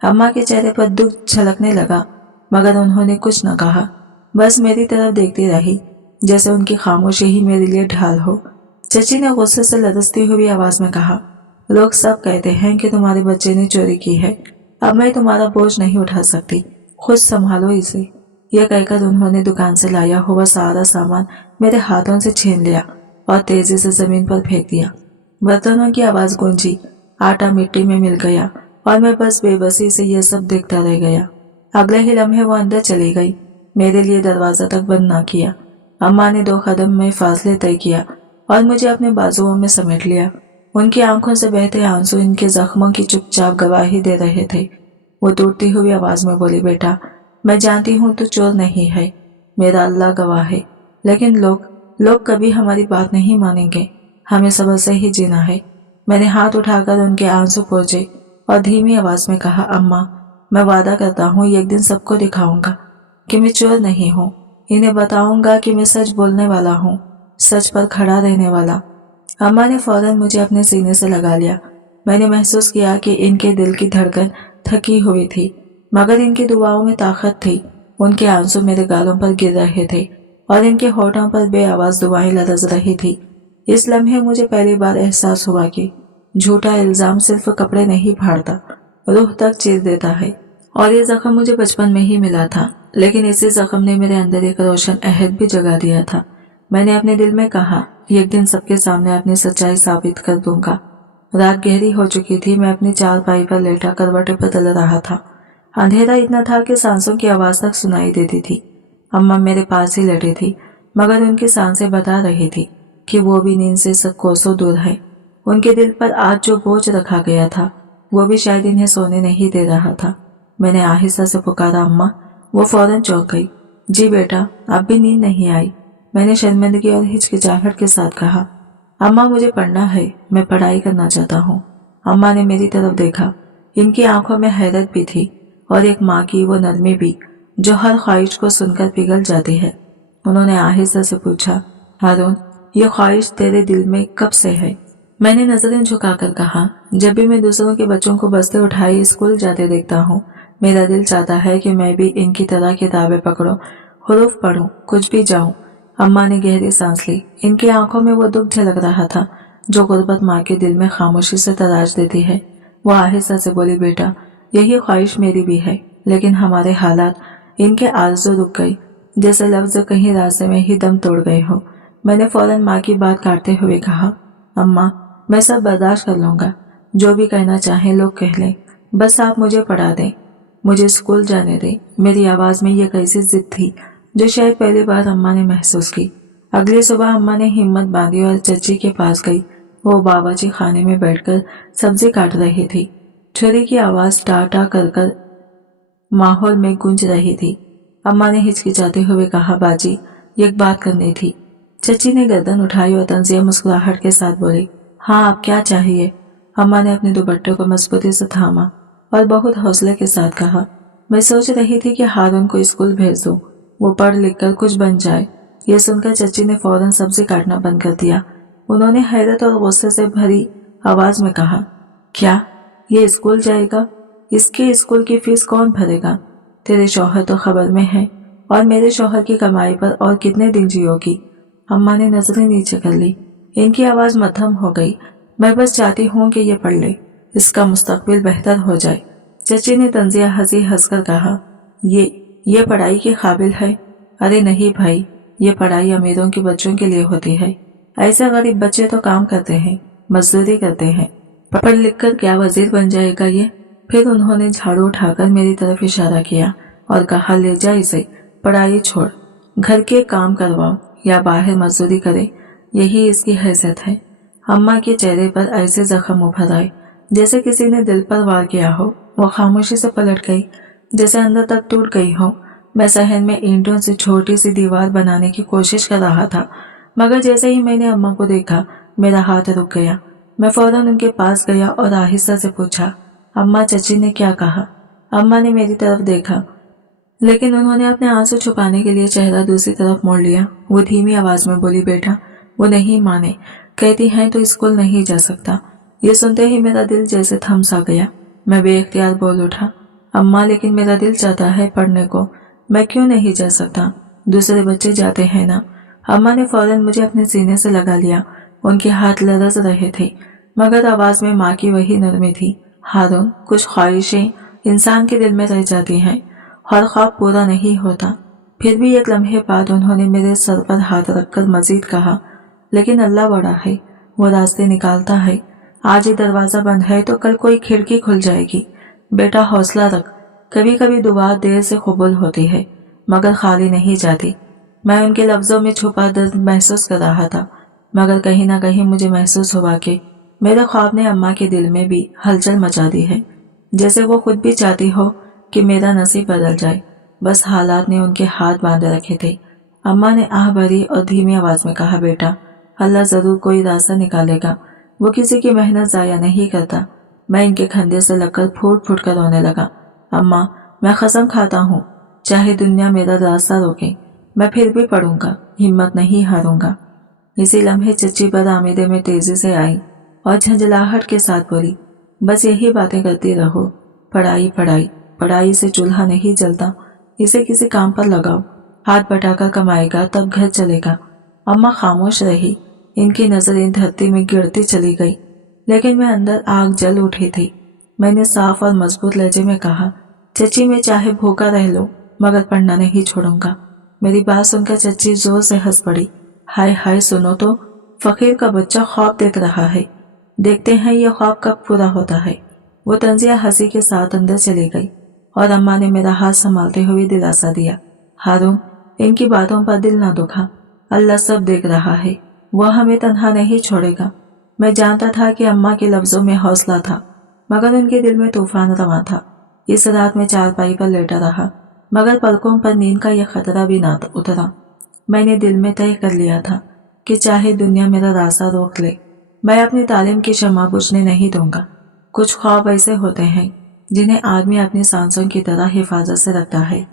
अम्मा के चेहरे पर दुख झलकने लगा, मगर उन्होंने कुछ न कहा, बस मेरी तरफ देखती रही, जैसे उनकी खामोशी ही मेरे लिए ढाल हो। चची ने गुस्से से लरसती हुई आवाज में कहा, लोग सब कहते हैं कि तुम्हारे बच्चे ने चोरी की है, अब मैं तुम्हारा बोझ नहीं उठा सकती, खुद संभालो इसे। यह कहकर उन्होंने दुकान से लाया हुआ सारा सामान मेरे हाथों से छीन लिया और तेजी से जमीन पर फेंक दिया। बर्तनों की आवाज गूंजी, आटा मिट्टी में मिल गया और मैं बस बेबसी से यह सब देखता रह गया। अगले ही लम्हे वो अंदर चली गई, मेरे लिए दरवाजा तक बंद ना किया। अम्मा ने 2 कदम में फासले तय किया और मुझे अपने बाजुओं में समेट लिया। उनकी आंखों से बहते आंसू इनके जख्मों की चुपचाप गवाही दे रहे थे। वो टूटती हुई आवाज में बोली, बेटा, मैं जानती हूँ तू चोर नहीं है, मेरा अल्लाह गवाह है, लेकिन लोग कभी हमारी बात नहीं मानेंगे, हमें सब्र से ही जीना है। मैंने हाथ उठाकर उनके आंसू पोंछे और धीमी आवाज में कहा, अम्मा, मैं वादा करता हूँ एक दिन सबको दिखाऊंगा कि मैं चोर नहीं हूँ। इन्हें बताऊंगा कि मैं सच बोलने वाला हूँ, सच पर खड़ा रहने वाला। अम्मा ने फौरन मुझे अपने सीने से लगा लिया। मैंने महसूस किया कि इनके दिल की धड़कन थकी हुई थी, मगर इनकी दुआओं में ताकत थी। उनके आंसू मेरे गालों पर गिर रहे थे और इनके होठों पर बेआवाज दुआएं लरज रही थी। इस लम्हे मुझे पहली बार एहसास हुआ कि झूठा इल्जाम सिर्फ कपड़े नहीं फाड़ता, रूह तक चीर देता है। और ये जख्म मुझे बचपन में ही मिला था, लेकिन इसी जख्म ने मेरे अंदर एक रोशन अहद भी जगा दिया था। मैंने अपने दिल में कहा, एक दिन सबके सामने अपनी सच्चाई साबित कर दूंगा। रात गहरी हो चुकी थी। मैं अपनी चारपाई पर लेटा करवटें बदल रहा था। अंधेरा इतना था कि सांसों की आवाज तक सुनाई देती थी। अम्मा मेरे पास ही लेटी थी, मगर उनकी सांसें बता रही थी कि वो भी नींद से कोसों दूर है। उनके दिल पर आज जो बोझ रखा गया था, वो भी शायद इन्हें सोने नहीं दे रहा था। मैंने आहिस्ता से पुकारा, अम्मा। वो फौरन चौंक गई। जी बेटा, अब भी नींद नहीं आई, मैंने शर्मिंदगी और हिचकिचाहट के साथ कहा। अम्मा, मुझे पढ़ना है, मैं पढ़ाई करना चाहता हूँ। अम्मा ने मेरी तरफ देखा। इनकी आंखों में हैरत भी थी और एक माँ की वो नरमी भी जो हर ख्वाहिश को सुनकर पिघल जाती है। उन्होंने आहिस्ता से पूछा, हारून, ये ख्वाहिश तेरे दिल में कब से है? मैंने नजरें झुकाकर कहा, जब भी मैं दूसरों के बच्चों को बस्ते उठाए स्कूल जाते देखता हूँ, मेरा दिल चाहता है कि मैं भी इनकी तरह किताबें पकड़ूं, हुरूफ पढ़ूं, कुछ भी जाऊं। अम्मा ने गहरी सांस ली। इनकी आंखों में वो दुख झलक रहा था जो गुर्बत माँ के दिल में खामोशी से तराश देती है। वो आहिस्ता से बोली, बेटा, यही ख्वाहिश मेरी भी है, लेकिन हमारे हालात, इनके आरज़ू रुक गई, जैसे लफ्ज कहीं रास्ते में ही दम तोड़ गए हो। मैंने फौरन माँ की बात काटते हुए कहा, अम्मा, मैं सब बर्दाश्त कर लूंगा, जो भी कहना चाहे लोग कह लें, बस आप मुझे पढ़ा दें, मुझे स्कूल जाने दें। मेरी आवाज में ये कैसी जिद थी जो शायद पहली बार अम्मा ने महसूस की। अगली सुबह अम्मा ने हिम्मत बांधी और चची के पास गई। वो बावर्ची खाने में बैठकर सब्जी काट रही थी। छुरी की आवाज टाटा कर माहौल में गूंज रही थी। अम्मा ने हिचकिचाते हुए कहा, बाजी, एक बात करनी थी। चची ने गर्दन उठाई और तंजिया मुस्कुराहट के साथ बोली, हाँ, आप क्या चाहिए? अम्मा ने अपने दुपट्टे को मजबूती से थामा और बहुत हौसले के साथ कहा, मैं सोच रही थी कि हारून को स्कूल भेज दूं, वो पढ़ लिख कर कुछ बन जाए। ये सुनकर चची ने फौरन सब्जी काटना बंद कर दिया। उन्होंने हैरत और गुस्से से भरी आवाज में कहा, क्या ये स्कूल जाएगा? इसके स्कूल की फीस कौन भरेगा? तेरे शौहर तो खबर में है, और मेरे शौहर की कमाई पर और कितने दिन जियोगी। अम्मा ने नजरें नीचे कर ली। इनकी आवाज मध्यम हो गई। मैं बस चाहती हूँ कि ये पढ़ ले, इसका मुस्तकबिल बेहतर हो जाए। चची ने तंजिया हंसी हंसकर कहा, ये पढ़ाई के काबिल है? अरे नहीं भाई, ये पढ़ाई अमीरों के बच्चों के लिए होती है। ऐसे गरीब बच्चे तो काम करते हैं, मजदूरी करते हैं, पढ़ लिख कर क्या वजीर बन जाएगा ये। फिर उन्होंने झाड़ू उठाकर मेरी तरफ इशारा किया और कहा, ले जा इसे, पढ़ाई छोड़, घर के काम करवाओ या बाहर मजदूरी करे, यही इसकी हैसियत है। अम्मा के चेहरे पर ऐसे जख्म उभर आए जैसे किसी ने दिल पर वार किया हो। वो खामोशी से पलट गई, जैसे अंदर तक टूट गई हो। मैं सहन में ईंटों से छोटी सी दीवार बनाने की कोशिश कर रहा था, मगर जैसे ही मैंने अम्मा को देखा मेरा हाथ रुक गया। मैं फौरन उनके पास गया और आहिस्ता से पूछा, अम्मा चची ने क्या कहा? अम्मा ने मेरी तरफ देखा, लेकिन उन्होंने अपने आंसू छुपाने के लिए चेहरा दूसरी तरफ मोड़ लिया। वो धीमी आवाज में बोली, बेटा वो नहीं माने, कहती हैं तो स्कूल नहीं जा सकता। ये सुनते ही मेरा दिल जैसे थम सा गया। मैं बेख्तियार बोल उठा, अम्मा लेकिन मेरा दिल चाहता है पढ़ने को, मैं क्यों नहीं जा सकता? दूसरे बच्चे जाते हैं ना। अम्मा ने फौरन मुझे अपने सीने से लगा लिया। उनके हाथ लरज रहे थे, मगर आवाज में माँ की वही नरमी थी। हारून, कुछ ख्वाहिशें इंसान के दिल में रह जाती हैं, हर ख्वाब पूरा नहीं होता। फिर भी एक लम्हे बाद उन्होंने मेरे सर पर हाथ रखकर मजीद कहा, लेकिन अल्लाह बड़ा है, वो रास्ते निकालता है। आज ये दरवाजा बंद है तो कल कोई खिड़की खुल जाएगी। बेटा हौसला रख, कभी कभी दुआ देर से कबूल होती है मगर खाली नहीं जाती। मैं उनके लफ्जों में छुपा दर्द महसूस कर रहा था, मगर कहीं ना कहीं मुझे महसूस हुआ कि मेरे ख्वाब ने अम्मा के दिल में भी हलचल मचा दी है, जैसे वो खुद भी चाहती हो कि मेरा नसीब बदल जाए। बस हालात ने उनके हाथ बांधे रखे थे। अम्मा ने आह भरी और धीमी आवाज में कहा, बेटा अल्लाह जरूर कोई रास्ता निकालेगा, वो किसी की मेहनत जाया नहीं करता। मैं इनके खंधे से लगकर फूट फूट कर रोने लगा। अम्मा, मैं कसम खाता हूँ, चाहे दुनिया मेरा रास्ता रोके, मैं फिर भी पढ़ूंगा, हिम्मत नहीं हारूंगा। इसी लम्हे चच्ची बदआमीदे में तेजी से आई और झंझलाहट के साथ बोली, बस यही बातें करती रहो, पढ़ाई पढ़ाई, पढ़ाई से चूल्हा नहीं जलता, इसे किसी काम पर लगाओ, हाथ बटाकर कमाएगा तब घर चलेगा। अम्मा खामोश रही, इनकी नजरें धरती में गिरती चली गई, लेकिन मैं अंदर आग जल उठी थी। मैंने साफ और मजबूत लहजे में कहा, चची मैं चाहे भूखा रह लो मगर पढ़ना नहीं छोड़ूंगा। मेरी बात सुनकर चची जोर से हंस पड़ी। हाय हाय, सुनो तो, फकीर का बच्चा ख्वाब देख रहा है, देखते हैं ये ख्वाब कब पूरा होता है। वो तंजिया हंसी के साथ अंदर चली गई और अम्मा ने मेरा हाथ संभालते हुए दिलासा दिया, हारून इनकी बातों पर दिल ना दुखा, अल्लाह सब देख रहा है, वह हमें तन्हा नहीं छोड़ेगा। मैं जानता था कि अम्मा के लफ्जों में हौसला था, मगर उनके दिल में तूफान रवा था। इस रात में चारपाई पर लेटा रहा, मगर पलकों पर नींद का यह खतरा भी ना उतरा। मैंने दिल में तय कर लिया था कि चाहे दुनिया मेरा रास्ता रोक ले, मैं अपनी तालीम की शम्मा बुझने नहीं दूंगा। कुछ ख्वाब ऐसे होते हैं जिन्हें आदमी अपनी सांसों की तरह हिफाजत से रखता है।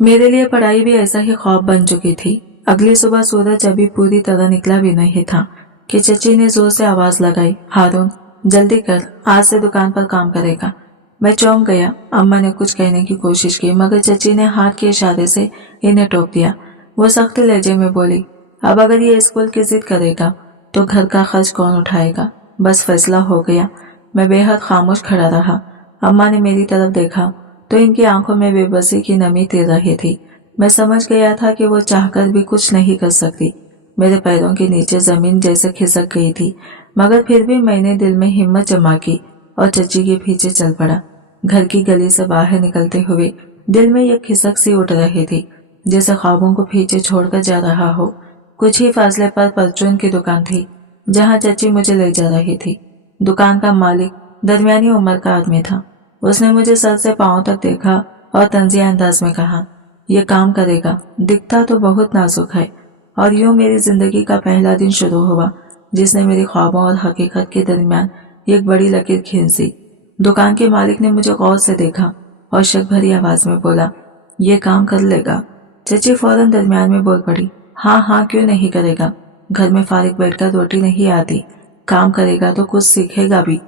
मेरे लिए पढ़ाई भी ऐसा ही ख्वाब बन चुकी थी। अगली सुबह सूरज अभी पूरी तरह निकला भी नहीं था कि चची ने जोर से आवाज लगाई, हारून जल्दी कर, आज से दुकान पर काम करेगा। मैं चौंक गया। अम्मा ने कुछ कहने की कोशिश की, मगर चची ने हाथ के इशारे से इन्हें टोक दिया। वो सख्त लहजे में बोली, अब अगर ये स्कूल की जिद करेगा तो घर का खर्च कौन उठाएगा? बस फैसला हो गया। मैं बेहद खामोश खड़ा रहा। अम्मा ने मेरी तरफ देखा तो इनकी आंखों में बेबसी की नमी तिर रही थी। मैं समझ गया था कि वो चाहकर भी कुछ नहीं कर सकती। मेरे पैरों के नीचे जमीन जैसे खिसक गई थी, मगर फिर भी मैंने दिल में हिम्मत जमा की और चची के पीछे चल पड़ा। घर की गली से बाहर निकलते हुए दिल में एक खिसक सी उठ रही थी, जैसे ख्वाबों को पीछे छोड़कर जा रहा हो। कुछ ही फासले पर परचून की दुकान थी, जहां चची मुझे ले जा रही थी। दुकान का मालिक दरमियानी उम्र का आदमी था। उसने मुझे सर से पांव तक देखा और तंजिया अंदाज में कहा, यह काम करेगा, दिखता तो बहुत नाजुक है। और यूं मेरी जिंदगी का पहला दिन शुरू हुआ, जिसने मेरे ख्वाबों और हकीकत के दरमियान एक बड़ी लकीर खींची। दुकान के मालिक ने मुझे गौर से देखा और शक भरी आवाज में बोला, ये काम कर लेगा? चची फौरन दरमियान में बोल पड़ी, हाँ हाँ, क्यों नहीं करेगा? घर में फारिग बैठकर रोटी नहीं आती, काम करेगा तो कुछ सीखेगा भी।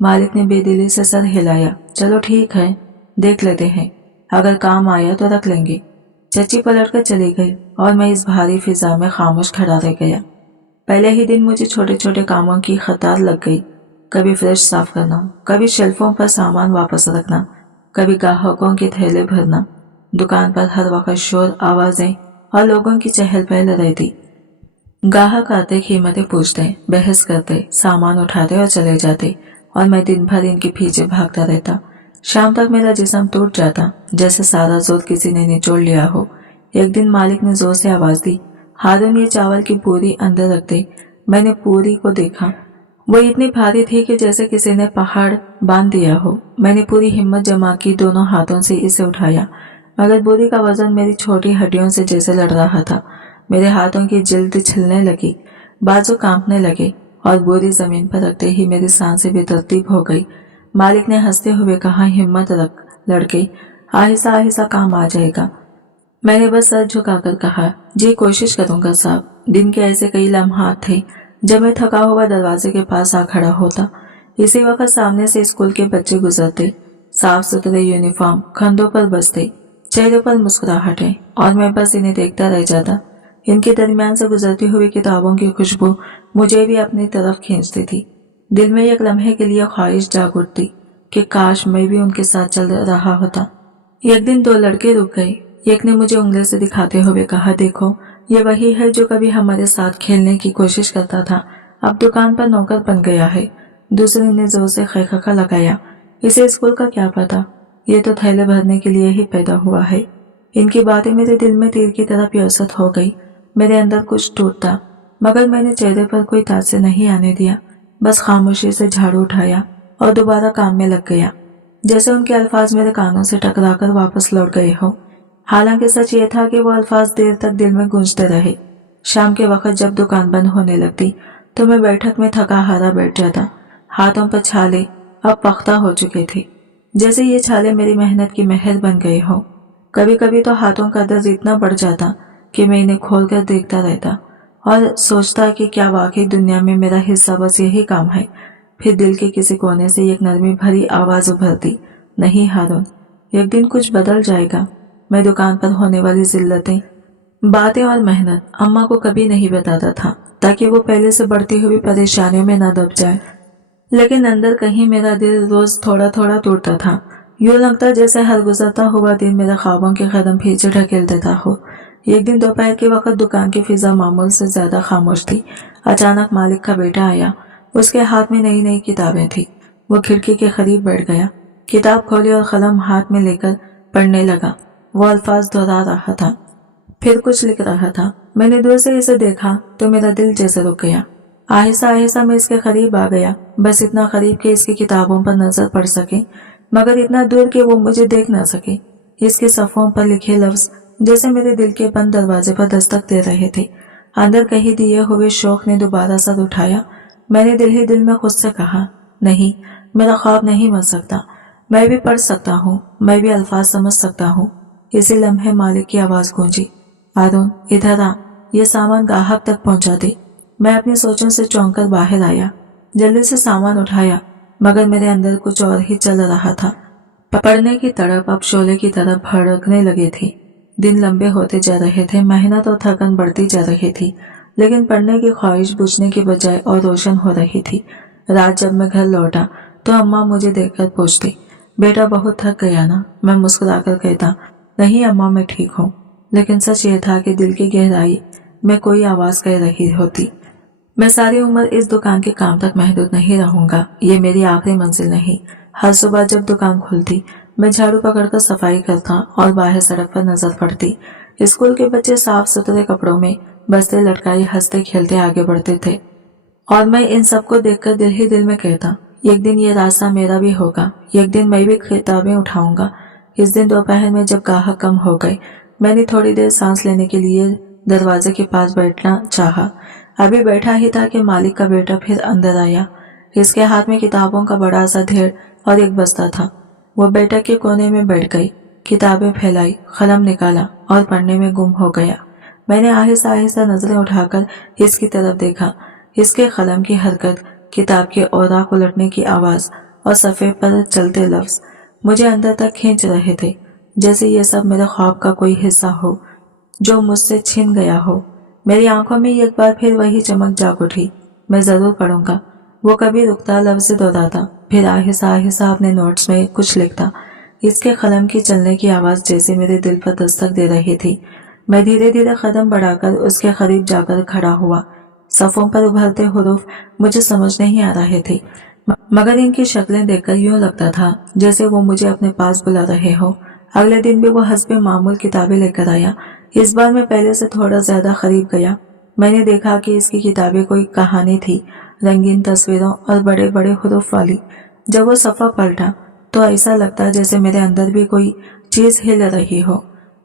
मालिक ने बेदिली से सर हिलाया। चलो ठीक है, देख लेते हैं, अगर काम आया तो रख लेंगे। चची पलट कर चली गई और मैं इस भारी फिजा में खामोश खड़ा रह गया। पहले ही दिन मुझे छोटे छोटे कामों की कतार लग गई। कभी फ्रिज साफ करना, कभी शेल्फों पर सामान वापस रखना, कभी ग्राहकों के थैले भरना। दुकान पर हर वक्त शोर, आवाजें और लोगों की चहल पहल रहती। ग्राहक आते, कीमतें पूछते, बहस करते, सामान उठाते और चले जाते और मैं दिन भर इनके पीछे भागता रहता। शाम तक मेरा जिस्म टूट जाता, जैसे सारा जोर किसी ने निचोड़ लिया हो। एक दिन मालिक ने जोर से आवाज दी, हारून ये चावल की पूरी अंदर रख दे। मैंने पूरी को देखा, वो इतनी भारी थी कि जैसे किसी ने पहाड़ बांध दिया हो। मैंने पूरी हिम्मत जमा की, दोनों हाथों से इसे उठाया, मगर बोरी का वजन मेरी छोटी हड्डियों से जैसे लड़ रहा था। मेरे हाथों की जिल्द छिलने लगी, बाजू कांपने लगे और बोरी जमीन पर रखते ही मेरी सांसें बेतरतीब हो गई। मालिक ने हंसते हुए कहा, हिम्मत रख लड़के, आहिस्ता आहिस्ता काम आ जाएगा। मैंने बस सर झुकाकर कहा, जी कोशिश करूंगा साहब। दिन के ऐसे कई लम्हात थे जब मैं थका हुआ दरवाजे के पास आ खड़ा होता। इसी वक्त सामने से स्कूल के बच्चे गुजरते, साफ सुथरे यूनिफॉर्म कंधों पर बसते, चेहरे पर मुस्कुराहटें, और मैं बस इन्हें देखता रह जाता। इनके दरमियान से गुजरती हुई किताबों की खुशबू मुझे भी अपनी तरफ खींचती थी। दिल में एक लम्हे के लिए ख्वाहिश जाग उठती कि काश मैं भी उनके साथ चल रहा होता। एक दिन दो लड़के रुक गए। एक ने मुझे उंगली से दिखाते हुए कहा, देखो ये वही है जो कभी हमारे साथ खेलने की कोशिश करता था, अब दुकान पर नौकर बन गया है। दूसरे ने जोर से खैखका लगाया, इसे स्कूल का क्या पता, ये तो थैले भरने के लिए ही पैदा हुआ है। इनकी बातें मेरे दिल में तीर की तरह प्योसत हो गई। मेरे अंदर कुछ टूटता, मगर मैंने चेहरे पर कोई तासे नहीं आने दिया। बस खामोशी से झाड़ू उठाया और दोबारा काम में लग गया, जैसे उनके अल्फाज मेरे कानों से टकराकर वापस लौट गए हो। हालांकि सच ये था कि वो अल्फाज देर तक दिल में गूंजते रहे। शाम के वक्त जब दुकान बंद होने लगती तो मैं बैठक में थका हारा बैठ जाता। हाथों पर छाले अब पख्ता हो चुके थे, जैसे ये छाले मेरी मेहनत की मेहर बन गए हो। कभी कभी तो हाथों का दर्द इतना बढ़ जाता कि मैं इन्हें खोलकर देखता रहता और सोचता कि क्या वाकई दुनिया में मेरा हिस्सा बस यही काम है। फिर दिल के किसी कोने से एक नरमी भरी आवाज उभरती, नहीं हारून, एक दिन कुछ बदल जाएगा। मैं दुकान पर होने वाली जिल्लतें, बातें और मेहनत अम्मा को कभी नहीं बताता था, ताकि वो पहले से बढ़ती हुई परेशानियों में न दब जाए। लेकिन अंदर कहीं मेरा दिल रोज थोड़ा थोड़ा टूटता था। यूं लगता जैसे हर गुजरता हुआ दिन मेरे ख्वाबों के कदम पीछे ढकेल देता हो। एक दिन दोपहर के वक्त दुकान की फिजा मामूल से ज्यादा खामोश थी। अचानक मालिक का बेटा आया। उसके हाथ में नई नई किताबें थी। वो खिड़की के करीब बैठ गया, किताब खोली और कलम हाथ में लेकर पढ़ने लगा। वो अल्फाज दोहरा रहा था, फिर कुछ लिख रहा था। मैंने दूर से इसे देखा तो मेरा दिल जैसे रुक गया। आहिस्ता आहिस्ता मैं इसके करीब आ गया, बस इतना करीब कि इसकी किताबों पर नजर पड़ सके, मगर इतना दूर कि वो मुझे देख न सके। इसके सफ़ों पर लिखे लफ्ज जैसे मेरे दिल के बंद दरवाजे पर दस्तक दे रहे थे। अंदर कहीं दिए हुए शौक ने दोबारा सर उठाया। मैंने दिल ही दिल में खुद से कहा, नहीं, मेरा ख्वाब नहीं मर सकता, मैं भी पढ़ सकता हूँ, मैं भी अल्फाज समझ सकता हूँ। इसी लम्हे मालिक की आवाज गूंजी, हारून इधर आ, ये सामान ग्राहक तक पहुंचा दे। मैं अपनी सोचों से चौंक कर बाहर आया, जल्दी से सामान उठाया, मगर मेरे अंदर कुछ और ही चल रहा था। पढ़ने की तड़प अब शोले की तरह भड़कने लगी थी। दिन लंबे होते जा रहे थे, मेहनत और थकन बढ़ती जा रही थी, लेकिन पढ़ने की ख्वाहिश बुझने की बजाय और रोशन हो रही थी। रात जब मैं घर लौटा तो अम्मा मुझे देखकर पूछती, बेटा बहुत थक गया ना? मैं मुस्कुराकर कहता, नहीं अम्मा, मैं ठीक हूँ। लेकिन सच ये था कि दिल की गहराई में कोई आवाज कह रही होती, मैं सारी उम्र इस दुकान के काम तक महदूद नहीं रहूंगा, ये मेरी आखिरी मंजिल नहीं। हर सुबह जब दुकान खुलती मैं झाड़ू पकड़कर सफाई करता और बाहर सड़क पर नजर पड़ती। स्कूल के बच्चे साफ सुथरे कपड़ों में बस्ते लटकाए हंसते खेलते आगे बढ़ते थे और मैं इन सबको देखकर दिल ही दिल में कहता, एक दिन ये रास्ता मेरा भी होगा, एक दिन मैं भी किताबें उठाऊंगा। इस दिन दोपहर में जब ग्राहक कम हो गए, मैंने थोड़ी देर सांस लेने के लिए दरवाजे के पास बैठना चाहा। अभी बैठा ही था कि मालिक का बेटा फिर अंदर आया। इसके हाथ में किताबों का बड़ा सा ढेर और एक बस्ता था। वो बैठक के कोने में बैठ गई, किताबें फैलाई, कलम निकाला और पढ़ने में गुम हो गया। मैंने आहिस्ता आहिस्ता नजरें उठाकर इसकी तरफ देखा। इसके कलम की हरकत, किताब के औराक उलटने की आवाज और सफ़े पर चलते लफ्ज मुझे अंदर तक खींच रहे थे। जैसे ये सब मेरे ख्वाब का कोई हिस्सा हो जो मुझसे छिन गया हो। मेरी आंखों में एक बार फिर वही चमक जाग उठी। मैं जरूर पढ़ूंगा। वो कभी रुकता, लफ्ज दोहराता, फिर आहिस्ता आहिस्ता अपने नोट्स में कुछ लिखता। इसके कलम की चलने की आवाज जैसे मेरे दिल पर दस्तक दे रही थी। मैं धीरे धीरे कदम बढ़ाकर उसके करीब जाकर खड़ा हुआ। सफ़ों पर उभरते हुरूफ मुझे समझ नहीं आ रहे थे, मगर इनकी शक्लें देखकर यूं लगता था जैसे वो मुझे अपने पास बुला रहे हो। अगले दिन भी वो हस्बे मामूल किताबें लेकर आया। इस बार मैं पहले से थोड़ा ज्यादा करीब गया। मैंने देखा कि इसकी किताबें कोई कहानी थी, रंगीन तस्वीरों और बड़े बड़े हुरूफ वाली। जब वो सफ़ा पलटा तो ऐसा लगता जैसे मेरे अंदर भी कोई चीज हिल रही हो।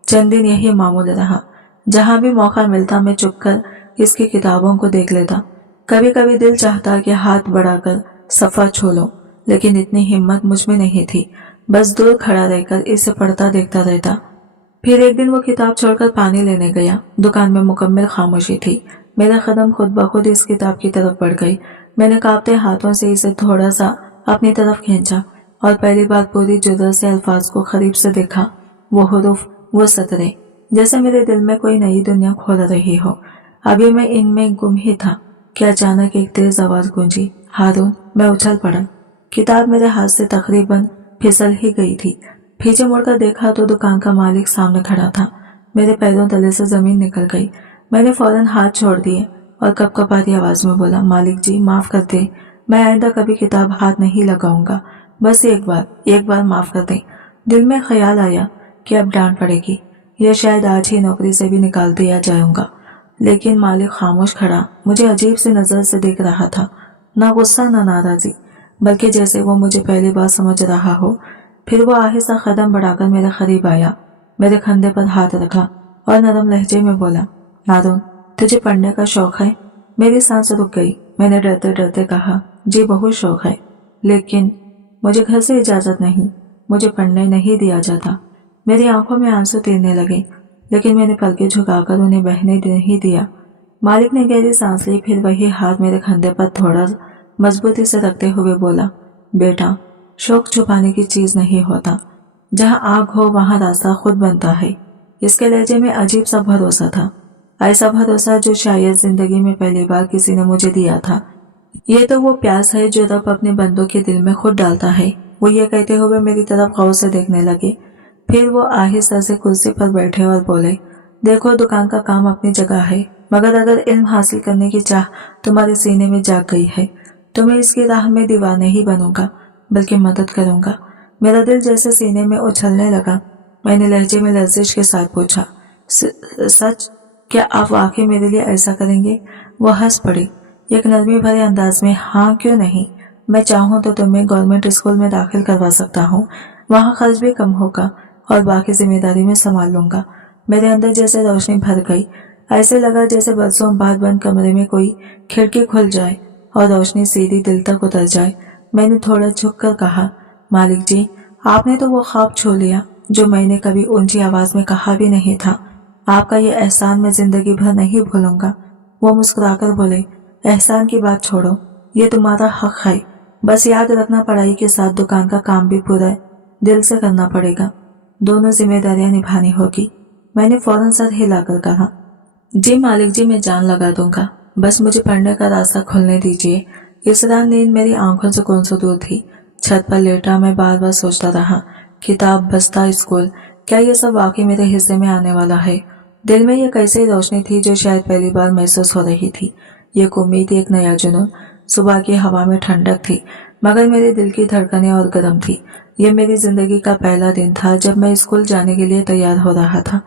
चंद दिन यही मामूल रहा। जहां भी मौका मिलता मैं चुपकर इसकी किताबों को देख लेता। कभी कभी दिल चाहता कि हाथ बढ़ाकर सफ़ा छू लूं, लेकिन इतनी हिम्मत मुझ में नहीं थी। बस दूर खड़ा रहकर इसे पढ़ता देखता रहता। फिर एक दिन वो किताब छोड़कर पानी लेने गया। दुकान में मुकम्मल खामोशी थी। मेरा कदम खुद ब खुद इस किताब की तरफ बढ़ गई। मैंने कांपते हाथों से इसे थोड़ा सा अपनी तरफ खींचा और पहली बार पूरी जुर्रत से अल्फाज को करीब से देखा। वो हुरूफ, वो सतरे, जैसे मेरे दिल में कोई नई दुनिया खोल रही हो। अभी मैं इनमें गुम ही था कि अचानक एक तेज आवाज गूंजी, हारून। मैं उछल पड़ा। किताब मेरे हाथ से तकरीबन फिसल ही गई थी। पीछे मुड़कर देखा तो दुकान का मालिक सामने खड़ा था। मेरे पैरों तले से जमीन निकल गई। मैंने फौरन हाथ छोड़ दिए और कपकपाती आवाज में बोला, मालिक जी माफ कर दे, मैं आइंदा कभी किताब हाथ नहीं लगाऊंगा। बस एक बार माफ कर दे। दिल में ख्याल आया कि अब डांट पड़ेगी या शायद आज ही नौकरी से भी निकाल दिया जाऊंगा, लेकिन मालिक खामोश खड़ा मुझे अजीब सी नजर से देख रहा था। ना गुस्सा ना नाराजी, बल्कि जैसे वो मुझे पहली बार समझ रहा हो। फिर वो आहिस्ता कदम बढ़ाकर मेरे करीब आया, मेरे कंधे पर हाथ रखा और नरम लहजे में बोला, हारून तुझे पढ़ने का शौक है? मेरी सांस रुक गई। मैंने डरते डरते कहा, जी बहुत शौक है, लेकिन मुझे घर से इजाजत नहीं, मुझे पढ़ने नहीं दिया जाता। मेरी आंखों में आंसू तैरने लगे, लेकिन मैंने पलकें झुकाकर उन्हें बहने नहीं दिया। मालिक ने गहरी सांस ली, फिर वही हाथ मेरे कंधे पर थोड़ा मजबूती से रखते हुए बोला, बेटा शौक छुपाने की चीज नहीं होता, जहाँ आग हो वहाँ रास्ता खुद बनता है। इसके लहजे में अजीब सा भरोसा था, ऐसा भरोसा जो शायद जिंदगी में पहली बार किसी ने मुझे दिया था। ये तो वो प्यास है जो रब अपने बंदों के दिल में खुद डालता है। वो ये कहते हुए मेरी तरफ गौर से देखने लगे। फिर वो आहिस्ता से कुर्सी पर बैठे और बोले, देखो दुकान का काम अपनी जगह है, मगर अगर इल्म हासिल करने की चाह तुम्हारे सीने में जाग गई है तो मैं इसकी राह में दीवार नहीं बनूंगा, बल्कि मदद करूंगा। मेरा दिल जैसे सीने में उछलने लगा। मैंने लहजे में लर्जिश के साथ पूछा, सच? क्या आप वाकई मेरे लिए ऐसा करेंगे? वो हंस पड़ी एक नरमी भरे अंदाज में, हाँ क्यों नहीं, मैं चाहूँ तो तुम्हें गवर्नमेंट स्कूल में दाखिल करवा सकता हूँ, वहाँ खर्च भी कम होगा और बाकी जिम्मेदारी में संभाल लूंगा। मेरे अंदर जैसे रोशनी भर गई। ऐसे लगा जैसे बरसों बाद बंद कमरे में कोई खिड़की खुल जाए और रोशनी सीधी दिल तक उतर जाए। मैंने थोड़ा झुक कर कहा, मालिक जी आपने तो वो ख्वाब छू लिया जो मैंने कभी ऊंची आवाज में कहा भी नहीं था। आपका ये एहसान मैं जिंदगी भर नहीं भूलूंगा। वो मुस्कुराकर बोले, एहसान की बात छोड़ो, ये तुम्हारा हक है। बस याद रखना पढ़ाई के साथ दुकान का काम भी पूरा दिल से करना पड़ेगा, दोनों जिम्मेदारियां निभानी होगी। मैंने फौरन सर हिलाकर कहा, जी मालिक जी मैं जान लगा दूंगा, बस मुझे पढ़ने का रास्ता खोलने दीजिए। इस रात नींद मेरी आंखों से कौन सा दूर थी। छत पर लेटा मैं बार बार सोचता रहा, किताब, बस्ता, स्कूल, क्या ये सब वाकई मेरे हिस्से में आने वाला है? दिल में ये कैसी रोशनी थी जो शायद पहली बार महसूस हो रही थी। ये उम्मीद, एक नया जुनून। सुबह की हवा में ठंडक थी, मगर मेरे दिल की धड़कनें और गर्म थी। ये मेरी जिंदगी का पहला दिन था जब मैं स्कूल जाने के लिए तैयार हो रहा था।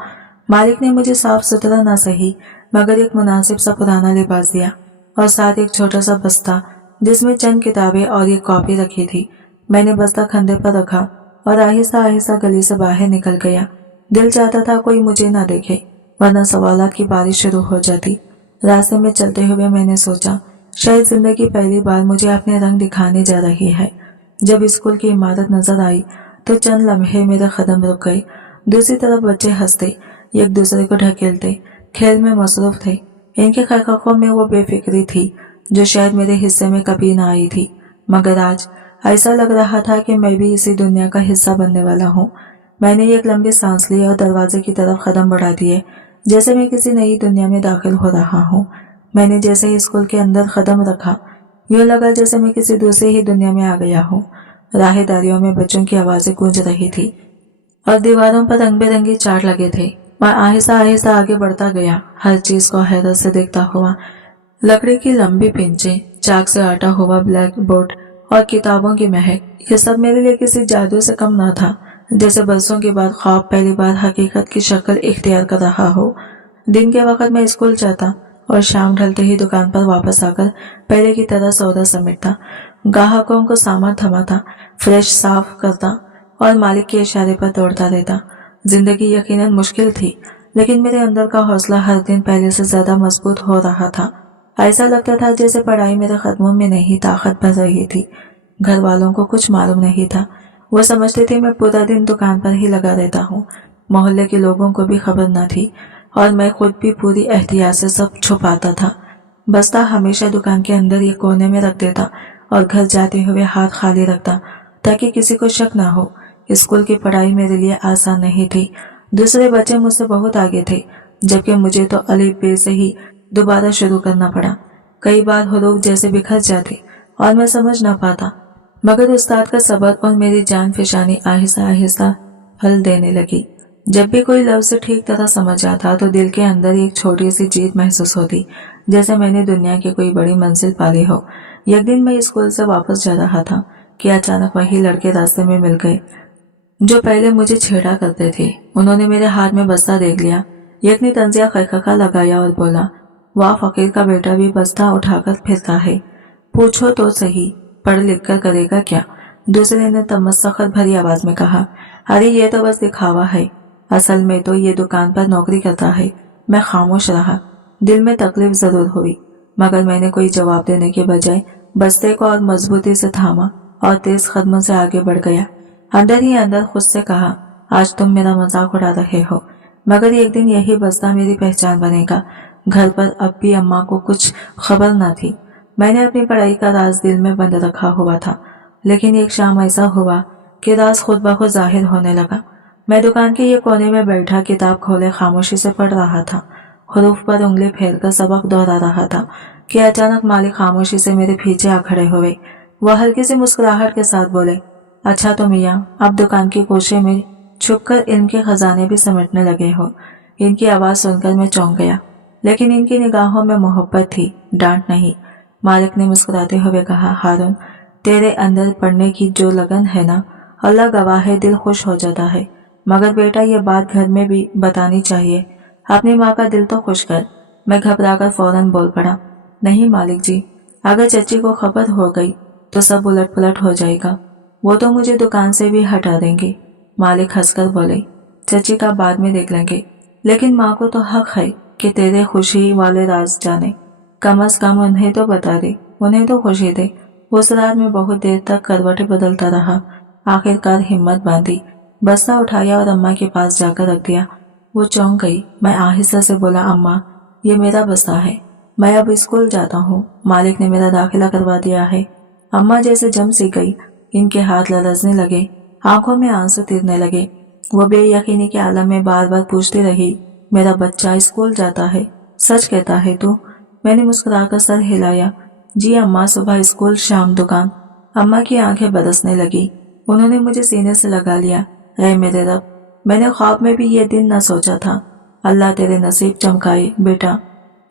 मालिक ने मुझे साफ सुथरा ना सही मगर एक मुनासिब सा पुराना लिबास दिया और साथ एक छोटा सा बस्ता जिसमें चंद किताबें और एक कॉपी रखी थी। मैंने बस्ता कंधे पर रखा और आहिस्ता आहिस्ता गली से बाहर निकल गया। दिल चाहता था कोई मुझे ना देखे, वरना सवालात की बारिश शुरू हो जाती। रास्ते में चलते हुए मैंने सोचा, शायद जिंदगी पहली बार मुझे अपने रंग दिखाने जा रही है। जब स्कूल की इमारत नजर आई तो चंद लम्हे मेरे कदम रुक गए। दूसरी तरफ बच्चे हंसते, एक दूसरे को ढकेलते, खेल में मसरूफ थे। इनके खैखों में वो बेफिक्री थी जो शायद मेरे हिस्से में कभी ना आई थी, मगर आज ऐसा लग रहा था कि मैं भी इसी दुनिया का हिस्सा बनने वाला हूँ। میں نے ایک لمبی سانس لی اور دروازے کی طرف قدم بڑھا دیے، جیسے میں کسی نئی دنیا میں داخل ہو رہا ہوں۔ میں نے جیسے ہی اسکول کے اندر قدم رکھا، یوں لگا جیسے میں کسی دوسری ہی دنیا میں آ گیا ہوں۔ راہ داریوں میں بچوں کی آوازیں گونج رہی تھی اور دیواروں پر رنگ برنگی چارٹ لگے تھے۔ میں آہستہ آہستہ آگے بڑھتا گیا، ہر چیز کو حیرت سے دیکھتا ہوا۔ لکڑی کی لمبی بینچیں، چاک سے آٹا ہوا بلیک بورڈ اور کتابوں کی مہک، یہ سب میرے لیے کسی جادو سے کم نہ تھا، جیسے برسوں کے بعد خواب پہلی بار حقیقت کی شکل اختیار کر رہا ہو۔ دن کے وقت میں اسکول جاتا اور شام ڈھلتے ہی دکان پر واپس آ کر پہلے کی طرح سودا سمیٹتا، گاہکوں کو سامان تھماتا، فریش صاف کرتا اور مالک کے اشارے پر دوڑتا رہتا۔ زندگی یقیناً مشکل تھی، لیکن میرے اندر کا حوصلہ ہر دن پہلے سے زیادہ مضبوط ہو رہا تھا۔ ایسا لگتا تھا جیسے پڑھائی میرے قدموں میں نہیں طاقت بھر رہی تھی۔ گھر والوں کو کچھ معلوم نہیں تھا، وہ سمجھتے تھے میں پورا دن دکان پر ہی لگا رہتا ہوں۔ محلے کے لوگوں کو بھی خبر نہ تھی اور میں خود بھی پوری احتیاط سے سب چھپاتا تھا۔ بستہ ہمیشہ دکان کے اندر ایک کونے میں رکھ دیتا اور گھر جاتے ہوئے ہاتھ خالی رکھتا تاکہ کسی کو شک نہ ہو۔ اسکول کی پڑھائی میرے لیے آسان نہیں تھی، دوسرے بچے مجھ سے بہت آگے تھے، جبکہ مجھے تو الف بے سے ہی دوبارہ شروع کرنا پڑا۔ کئی بار حروف جیسے بکھر جاتے اور میں سمجھ نہ پاتا، مگر استاد کا صبر اور میری جان فشانی آہستہ آہستہ پھل دینے لگی۔ جب بھی کوئی لفظ ٹھیک طرح سمجھ آتا تو دل کے اندر ایک چھوٹی سی جیت محسوس ہوتی، جیسے میں نے دنیا کی کوئی بڑی منزل پالی ہو۔ ایک دن میں اسکول سے واپس جا رہا تھا کہ اچانک وہی لڑکے راستے میں مل گئے جو پہلے مجھے چھیڑا کرتے تھے۔ انہوں نے میرے ہاتھ میں بستہ دیکھ لیا، ایک نے طنزیہ خرخکا لگایا اور بولا، واہ، فقیر کا بیٹا بھی بستہ اٹھا کر پھرتا ہے، پوچھو تو صحیح، پڑھ لکھ کر کرے گا کیا؟ دوسرے نے تمسخر بھری آواز میں کہا، ارے یہ تو بس دکھاوا ہے، اصل میں تو یہ دکان پر نوکری کرتا ہے۔ میں خاموش رہا، دل میں تکلیف ضرور ہوئی، مگر میں نے کوئی جواب دینے کے بجائے بستے کو اور مضبوطی سے تھاما اور تیز قدموں سے آگے بڑھ گیا۔ اندر ہی اندر خود سے کہا، آج تم میرا مذاق اڑا رہے ہو، مگر ایک دن یہی بستہ میری پہچان بنے گا۔ گھر پر اب بھی اماں کو کچھ خبر نہ تھی۔ میں نے اپنی پڑھائی کا راز دل میں بند رکھا ہوا تھا، لیکن ایک شام ایسا ہوا کہ راز خود بخود ظاہر ہونے لگا۔ میں دکان کے یہ کونے میں بیٹھا کتاب کھولے خاموشی سے پڑھ رہا تھا، حروف پر انگلی پھیر کر سبق دہرا رہا تھا کہ اچانک مالک خاموشی سے میرے پیچھے آ کھڑے ہوئے۔ وہ ہلکی سی مسکراہٹ کے ساتھ بولے، اچھا تو میاں اب دکان کی کوشے میں چھپ کر علم کے خزانے بھی سمیٹنے لگے ہو۔ ان کی آواز سن کر میں چونک گیا، لیکن ان کی نگاہوں میں محبت تھی، ڈانٹ نہیں۔ مالک نے مسکراتے ہوئے کہا، ہارون، تیرے اندر پڑھنے کی جو لگن ہے نا، اللہ گواہ ہے دل خوش ہو جاتا ہے، مگر بیٹا یہ بات گھر میں بھی بتانی چاہیے، اپنی ماں کا دل تو خوش کر۔ میں گھبرا کر فوراً بول پڑا، نہیں مالک جی، اگر چچی کو خبر ہو گئی تو سب الٹ پلٹ ہو جائے گا، وہ تو مجھے دکان سے بھی ہٹا دیں گے۔ مالک ہنس کر بولے، چچی کا بعد میں دیکھ لیں گے، لیکن ماں کو تو حق ہے کہ تیرے خوشی والے راز جانے، کم از کم انہیں تو بتا دے، انہیں تو خوشی دے۔ اس رات میں بہت دیر تک کروٹیں بدلتا رہا، آخر کار ہمت باندھی، بستہ اٹھایا اور اماں کے پاس جا کر رکھ دیا۔ وہ چونک گئی۔ میں آہستہ سے بولا، اماں یہ میرا بستہ ہے، میں اب اسکول جاتا ہوں، مالک نے میرا داخلہ کروا دیا ہے۔ اماں جیسے جم سی گئی، ان کے ہاتھ لرزنے لگے، آنکھوں میں آنسو تیرنے لگے۔ وہ بے یقینی کے عالم میں بار بار پوچھتی رہی، میرا بچہ اسکول جاتا ہے، سچ کہتا ہے تو؟ میں نے مسکرا کر سر ہلایا، جی اماں، صبح اسکول شام دکان۔ اماں کی آنکھیں برسنے لگی، انہوں نے مجھے سینے سے لگا لیا۔ اے میرے رب، میں نے خواب میں بھی یہ دن نہ سوچا تھا، اللہ تیرے نصیب چمکائے بیٹا۔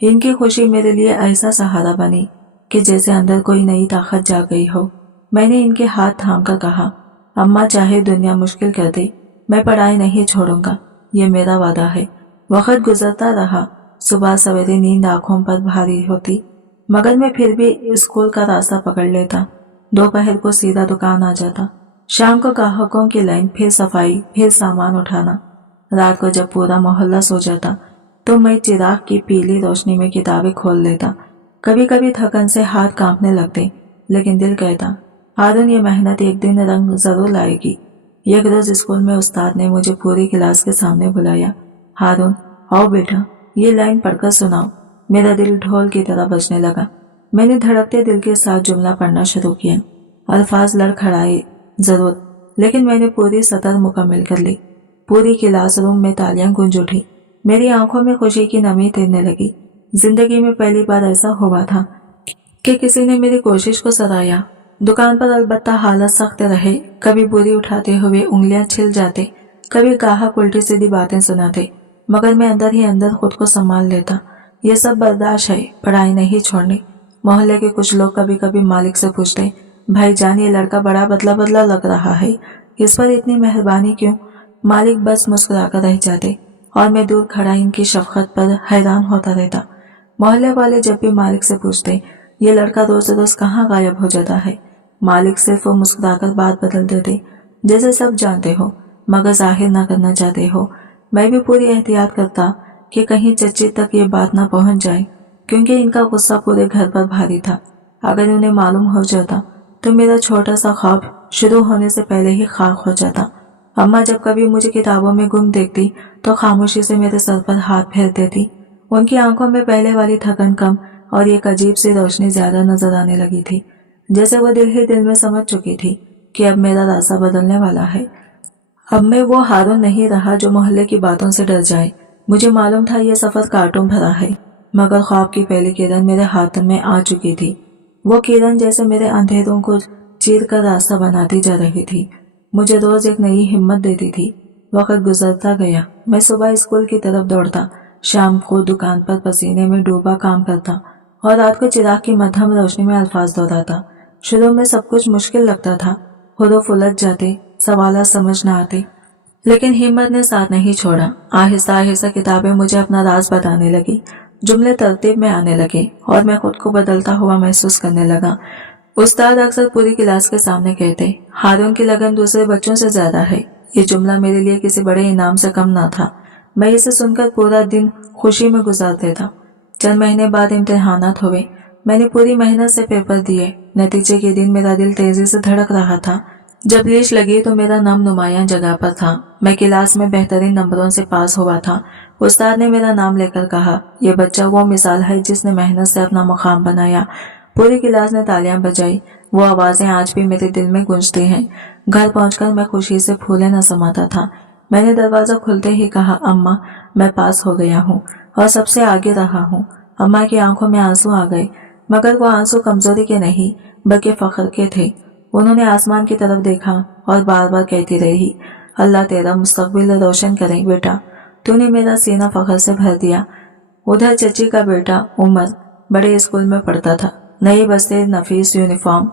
ان کی خوشی میرے لیے ایسا سہارا بنی کہ جیسے اندر کوئی نئی طاقت جا گئی ہو۔ میں نے ان کے ہاتھ تھام کر کہا، اماں چاہے دنیا مشکل کر دے، میں پڑھائی نہیں چھوڑوں گا، یہ میرا وعدہ ہے۔ وقت گزرتا رہا، صبح سویرے نیند آنکھوں پر بھاری ہوتی، مگر میں پھر بھی اسکول کا راستہ پکڑ لیتا۔ دوپہر کو سیدھا دکان آ جاتا، شام کو گاہکوں کی لائن، پھر صفائی، پھر سامان اٹھانا۔ رات کو جب پورا محلہ سو جاتا تو میں چراغ کی پیلی روشنی میں کتابیں کھول لیتا۔ کبھی کبھی تھکن سے ہاتھ کانپنے لگتے، لیکن دل کہتا، ہارون یہ محنت ایک دن رنگ ضرور لائے گی۔ ایک روز اسکول میں استاد نے مجھے پوری کلاس کے سامنے بلایا، ہارون آؤ بیٹا، یہ لائن پڑھ کر سناؤ۔ میرا دل ڈھول کی طرح بجنے لگا۔ میں نے دھڑکتے دل کے ساتھ جملہ پڑھنا شروع کیا۔ الفاظ لڑکھڑائے ضرور، لیکن میں نے پوری سطر مکمل کر لی۔ पूरी क्लास रूम में तालियां गूंज उठी। मेरी आंखों में खुशी की नमी तैरने लगी। जिंदगी में पहली बार ऐसा हुआ था कि किसी ने मेरी कोशिश को सराहा। दुकान पर अलबत्ता हालत सख्त रहे, कभी बोरी उठाते हुए उंगलियां छिल जाते, कभी गाहक उल्टी सीधी बातें सुनाते, मगर मैं अंदर ही अंदर खुद को संभाल लेता। ये सब बर्दाश्त है, पढ़ाई नहीं छोड़नी। मोहल्ले के कुछ लोग कभी कभी मालिक से पूछते, भाई जान ये लड़का बड़ा बदला बदला लग रहा है, इस पर इतनी मेहरबानी क्यों? मालिक बस मुस्कुराकर रह जाते और मैं दूर खड़ा इनकी शफकत पर हैरान होता रहता। मोहल्ले वाले जब भी मालिक से पूछते, ये लड़का रोज रोज कहाँ गायब हो जाता है, मालिक सिर्फ मुस्कुराकर बात बदल देते, जैसे सब जानते हो मगर जाहिर ना करना चाहते हो। मैं भी पूरी एहतियात करता कि कहीं चच्ची तक ये बात ना पहुंच जाए, क्योंकि इनका गुस्सा पूरे घर पर भारी था। अगर उन्हें मालूम हो जाता तो मेरा छोटा सा ख्वाब शुरू होने से पहले ही खाक हो जाता। अम्मा जब कभी मुझे किताबों में गुम देखती तो खामोशी से मेरे सर पर हाथ फेर देती। उनकी आंखों में पहले वाली थकन कम और एक अजीब सी रोशनी ज्यादा नजर आने लगी थी, जैसे वो दिल ही दिल में समझ चुकी थी कि अब मेरा रास्ता बदलने वाला है। अब मैं वो हारून नहीं रहा जो मोहल्ले की बातों से डर जाए। मुझे मालूम था ये सफर कांटों भरा है, मगर ख्वाब की पहली किरण मेरे हाथ में आ चुकी थी। वो किरण जैसे मेरे अंधेरों को चीर कर रास्ता बनाती जा रही थी, मुझे रोज एक नई हिम्मत देती थी। वक्त गुजरता गया, मैं सुबह स्कूल की तरफ दौड़ता, शाम को दुकान पर पसीने में डूबा काम करता और रात को चिराग की मध्यम रोशनी में अल्फाज दोहराता। शुरू में सब कुछ मुश्किल लगता था, हुरूफ उलझ जाते, सवाल समझ न आते, लेकिन हिम्मत ने साथ नहीं छोड़ा। आहिस्ता आहिस्ता किताबें मुझे अपना राज बताने लगी, जुमले तरतीब में आने लगे और मैं खुद को बदलता हुआ महसूस करने लगा। उस्ताद अक्सर पूरी क्लास के सामने कहते, हारून की लगन दूसरे बच्चों से ज्यादा है। ये जुमला मेरे लिए किसी बड़े इनाम से कम ना था। मैं इसे सुनकर पूरा दिन खुशी में गुजार देता। चंद महीने बाद इम्तिहानात हुए। मैंने पूरी मेहनत से पेपर दिए। नतीजे के दिन मेरा दिल तेजी से धड़क रहा था। जब लीश लगी तो मेरा नाम नुमायां जगह पर था। मैं क्लास में बेहतरीन नंबरों से पास हुआ था। उस्ताद ने मेरा नाम लेकर कहा, यह बच्चा वो मिसाल है जिसने मेहनत से अपना मुकाम बनाया। पूरी क्लास ने तालियां बजाई। वो आवाजें आज भी मेरे दिल में गूंजती हैं। घर पहुंचकर मैं खुशी से फूले न समाता था। मैंने दरवाजा खुलते ही कहा, अम्मा मैं पास हो गया हूँ और सबसे आगे रहा हूँ। अम्मा की आंखों में आंसू आ गए, मगर वो आंसू कमजोरी के नहीं बल्कि फख्र के थे। उन्होंने आसमान की तरफ देखा और बार बार कहती रही, अल्लाह तेरा मुस्तकबिल रोशन करे बेटा, तूने मेरा सीना फख्र से भर दिया। उधर चची का बेटा उमर बड़े स्कूल में पढ़ता था। नई बस्ते, नफीस यूनिफॉर्म,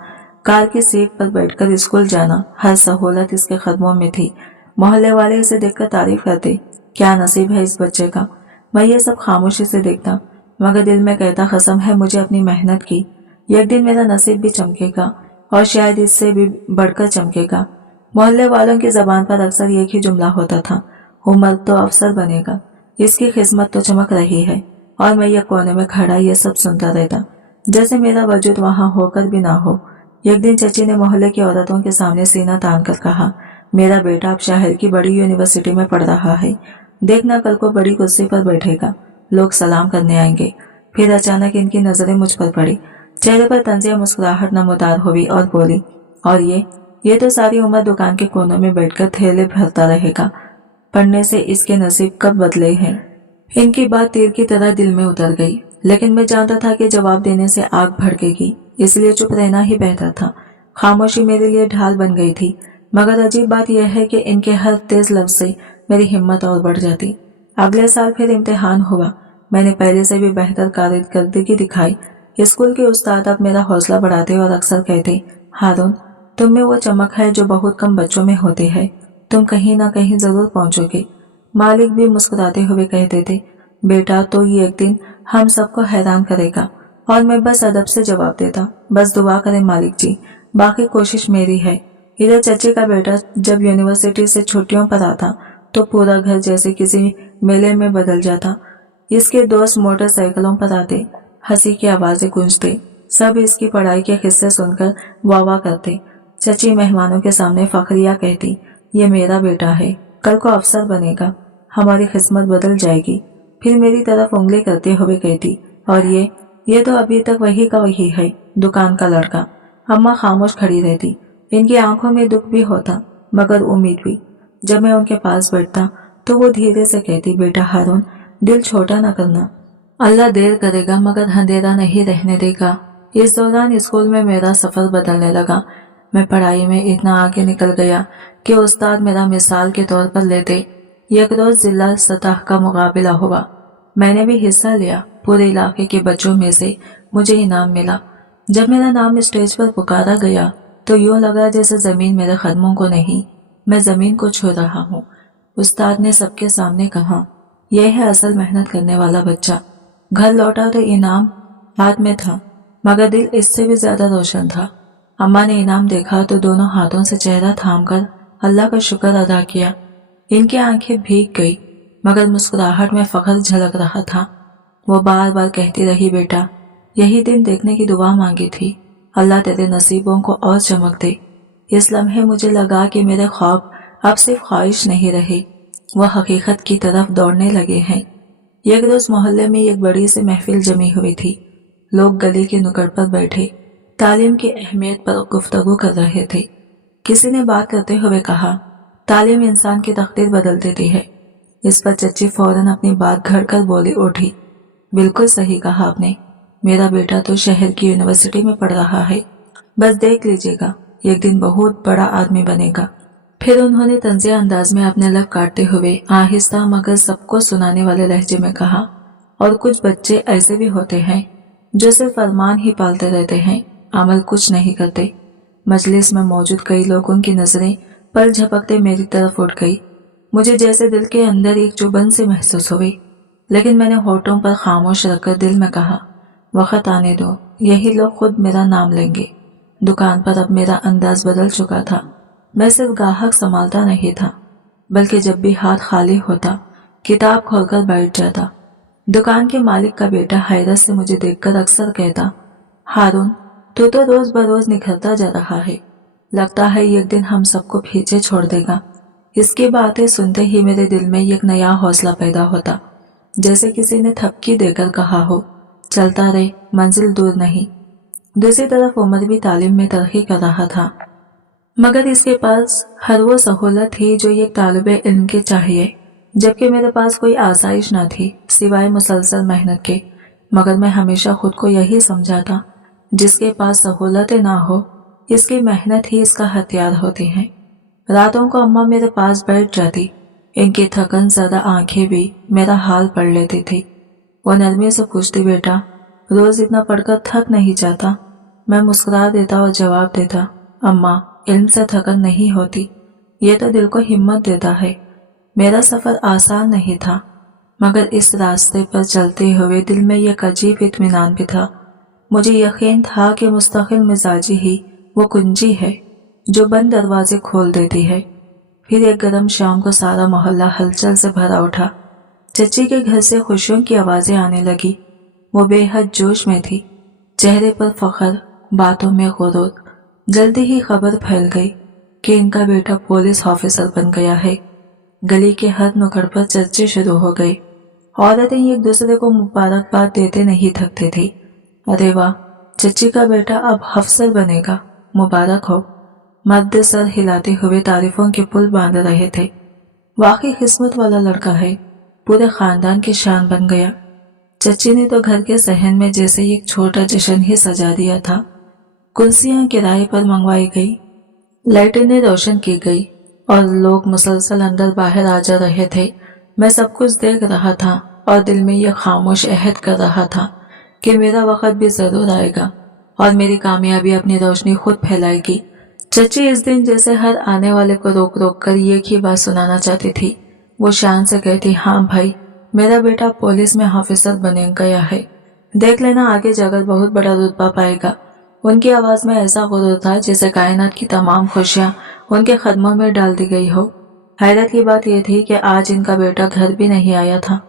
कार की सीट पर बैठकर स्कूल जाना, हर सहूलत इसके कदमों में थी। मोहल्ले वाले इसे देखकर तारीफ करते, क्या नसीब है इस बच्चे का। मैं ये सब खामोशी से देखता, मगर दिल में कहता, कसम है मुझे अपनी मेहनत की, एक दिन मेरा नसीब भी चमकेगा और शायद इससे भी बढ़कर चमकेगा। मोहल्ले वालों की जबान पर अक्सर एक ही जुमला होता था, उमर तो अफसर बनेगा, इसकी किस्मत तो चमक रही है। और मैं ये कोने में खड़ा ये सब सुनता रहता, जैसे मेरा वजूद वहां होकर भी ना हो। एक दिन चची ने मोहल्ले की औरतों के सामने सीना तान कर कहा, मेरा बेटा अब शहर की बड़ी यूनिवर्सिटी में पढ़ रहा है, देखना कल को बड़ी कुर्सी पर बैठेगा, लोग सलाम करने आएंगे। फिर अचानक इनकी नजरें मुझ पर पड़ी। चेहरे पर तंजिया मुस्कुराहट नमूदार हुई और बोली, और ये तो सारी उम्र दुकान के कोनों में बैठकर थैले भरता रहेगा, पढ़ने से इसके नसीब कब बदले हैं। इनकी बात तीर की तरह दिल में उतर गई, लेकिन मैं जानता था कि जवाब देने से आग भड़केगी, इसलिए चुप रहना ही बेहतर था। खामोशी मेरे लिए ढाल बन गई थी, मगर अजीब बात यह है कि इनके हर तेज लफ्ज से मेरी हिम्मत और बढ़ जाती। अगले साल फिर इम्तिहान हुआ। मैंने पहले से भी बेहतर कारकर्दगी दिखाई। स्कूल के उस्ताद अब मेरा हौसला बढ़ाते और अक्सर कहते, हारून तुम में वो चमक है जो बहुत कम बच्चों में होती है, तुम कहीं ना कहीं जरूर पहुंचोगे। मालिक भी मुस्कुराते हुए कहते थे, बेटा तो ये एक दिन हम सबको हैरान करेगा। और मैं बस अदब से जवाब देता, बस दुआ करें मालिक जी, बाकी कोशिश मेरी है। इधर चची का बेटा जब यूनिवर्सिटी से छुट्टियों पर आता तो पूरा घर जैसे किसी मेले में बदल जाता। इसके दोस्त मोटरसाइकिलों पर आते, हंसी की आवाजें गूंजते, सब इसकी पढ़ाई के किस्से सुनकर वाह वाह करते। चची मेहमानों के सामने फखरिया कहती, ये मेरा बेटा है, कल को अफसर बनेगा, हमारी किस्मत बदल जाएगी। फिर मेरी तरफ उंगली करते हुए कहती, और ये तो अभी तक वही का वही है, दुकान का लड़का। अम्मा खामोश खड़ी रहती, इनकी आंखों में दुख भी होता मगर उम्मीद भी। जब मैं उनके पास बैठता तो वो धीरे से कहती, बेटा हारून, दिल छोटा न करना, अल्लाह देर करेगा मगर अंधेरा नहीं रहने देगा। इस दौरान स्कूल में मेरा सफर बदलने लगा। मैं पढ़ाई में इतना आगे निकल गया कि उस्ताद मेरा मिसाल के तौर पर लेते। एक रोज जिला सतह का मुकाबला हुआ। मैंने भी हिस्सा लिया। पूरे इलाके के बच्चों में से मुझे इनाम मिला। जब मेरा नाम स्टेज पर पुकारा गया तो यूं लगा जैसे जमीन मेरे कदमों को नहीं, मैं जमीन को छू रहा हूँ। उस्ताद ने सबके सामने कहा, यह है असल मेहनत करने वाला बच्चा। घर लौटा तो इनाम हाथ में था मगर दिल इससे भी ज्यादा रोशन था। अम्मा ने इनाम देखा तो दोनों हाथों से चेहरा थामकर अल्लाह का शुक्र अदा किया। इनकी आंखें भीग गई मगर मुस्कुराहट में फख्र झलक रहा था। वो बार बार कहती रही, बेटा यही दिन देखने की दुआ मांगी थी, अल्लाह तेरे नसीबों को और चमक दे। इस लम्हे मुझे लगा कि मेरे ख्वाब अब सिर्फ ख्वाहिश नहीं रहे, वह हकीकत की तरफ दौड़ने लगे हैं। एक रोज मोहल्ले में एक बड़ी सी महफिल जमी हुई थी। लोग गली के नुक्कड़ पर बैठे तालीम की अहमियत पर गुफ्तगू कर रहे थे। किसी ने बात करते हुए कहा, तालीम इंसान की तकदीर बदल देती है। इस पर चच्ची फौरन अपनी बात घड़कर बोली उठी, बिल्कुल सही कहा आपने, मेरा बेटा तो शहर की यूनिवर्सिटी में पढ़ रहा है, बस देख लीजिएगा एक दिन बहुत बड़ा आदमी बनेगा। फिर उन्होंने तंजिया अंदाज में अपने लब काटते हुए आहिस्ता मगर सबको सुनाने वाले लहजे में कहा, और कुछ बच्चे ऐसे भी होते हैं जो सिर्फ फरमान ही पालते रहते हैं, अमल कुछ नहीं करते। मजलिस में मौजूद कई लोगों की नजरें पल झपकते मेरी तरफ उठ गई। मुझे जैसे दिल के अंदर एक चुभन से महसूस हुई, लेकिन मैंने होठों पर खामोश रखकर दिल में कहा, वक्त आने दो, यही लोग खुद मेरा नाम लेंगे। दुकान पर अब मेरा अंदाज बदल चुका था। मैं सिर्फ ग्राहक संभालता नहीं था, बल्कि जब भी हाथ खाली होता किताब खोलकर बैठ जाता। दुकान के मालिक का बेटा हैरत से मुझे देखकर अक्सर कहता, हारून तू तो रोज बरोज निखरता जा रहा है, लगता है एक दिन हम सबको पीछे छोड़ देगा। इसकी बातें सुनते ही मेरे दिल में एक नया हौसला पैदा होता, जैसे किसी ने थपकी देकर कहा हो, चलता रहे, मंजिल दूर नहीं। दूसरी तरफ उमर भी तालीम में तरक्की कर रहा था, मगर इसके पास हर वो सहूलत थी जो एक तालिबे इल्म के चाहिए, जबकि मेरे पास कोई आसाइश न थी सिवाय मुसलसल मेहनत के। मगर मैं हमेशा खुद को यही समझाता, जिसके पास सहूलतें ना हो, इसकी मेहनत ही इसका हथियार होती है। रातों को अम्मा मेरे पास बैठ जाती, इनकी थकन ज़्यादा आंखें भी मेरा हाल पढ़ लेती थी। वो नरमी से पूछती, बेटा रोज इतना पढ़कर थक नहीं जाता? मैं मुस्कुरा देता और जवाब देता, अम्मा इल्म से थकन नहीं होती, ये तो दिल को हिम्मत देता है। मेरा सफर आसान नहीं था, मगर इस रास्ते पर चलते हुए दिल में एक अजीब इत्मीनान भी था। मुझे यकीन था कि मुस्तकिल मिजाजी ही वो कुंजी है जो बंद दरवाजे खोल देती है। फिर एक गर्म शाम को सारा मोहल्ला हलचल से भरा उठा। चच्ची के घर से खुशियों की आवाजें आने लगी। वो बेहद जोश में थी, चेहरे पर फख्र, बातों में गुरूर। जल्दी ही खबर फैल गई कि इनका बेटा पुलिस ऑफिसर बन गया है। गली के हर नुक्कड़ पर चर्चे शुरू हो गए। औरतें एक दूसरे को मुबारकबाद देते नहीं थकते थे। अरे वाह, चच्ची का बेटा अब अफसर बनेगा, मुबारक हो। मर्द सर हिलाते हुए तारीफों के पुल बांध रहे थे। वाकई किस्मत वाला लड़का है, पूरे खानदान की शान बन गया। चच्ची ने तो घर के सहन में जैसे एक छोटा जश्न ही सजा दिया था। कुर्सियां किराए पर मंगवाई गई, लाइटें रोशन की गई और लोग मुसलसल अंदर बाहर आ जा रहे थे। मैं सब कुछ देख रहा था और दिल में यह खामोश अहद कर रहा था कि मेरा वक्त भी जरूर आएगा और मेरी कामयाबी अपनी रोशनी खुद फैलाएगी। चच्ची इस दिन जैसे हर आने वाले को रोक रोक कर एक ही बात सुनाना चाहती थी। वो शान से कहती, हाँ भाई, मेरा बेटा पुलिस में ऑफिसर बने गया है, देख लेना आगे जाकर बहुत बड़ा रुतबा पाएगा। उनकी आवाज में ऐसा गुरूर था जैसे कायनात की तमाम खुशियां उनके कदमों में डाल दी गई हो। हैरत की बात यह थी कि आज इनका बेटा घर भी नहीं आया था,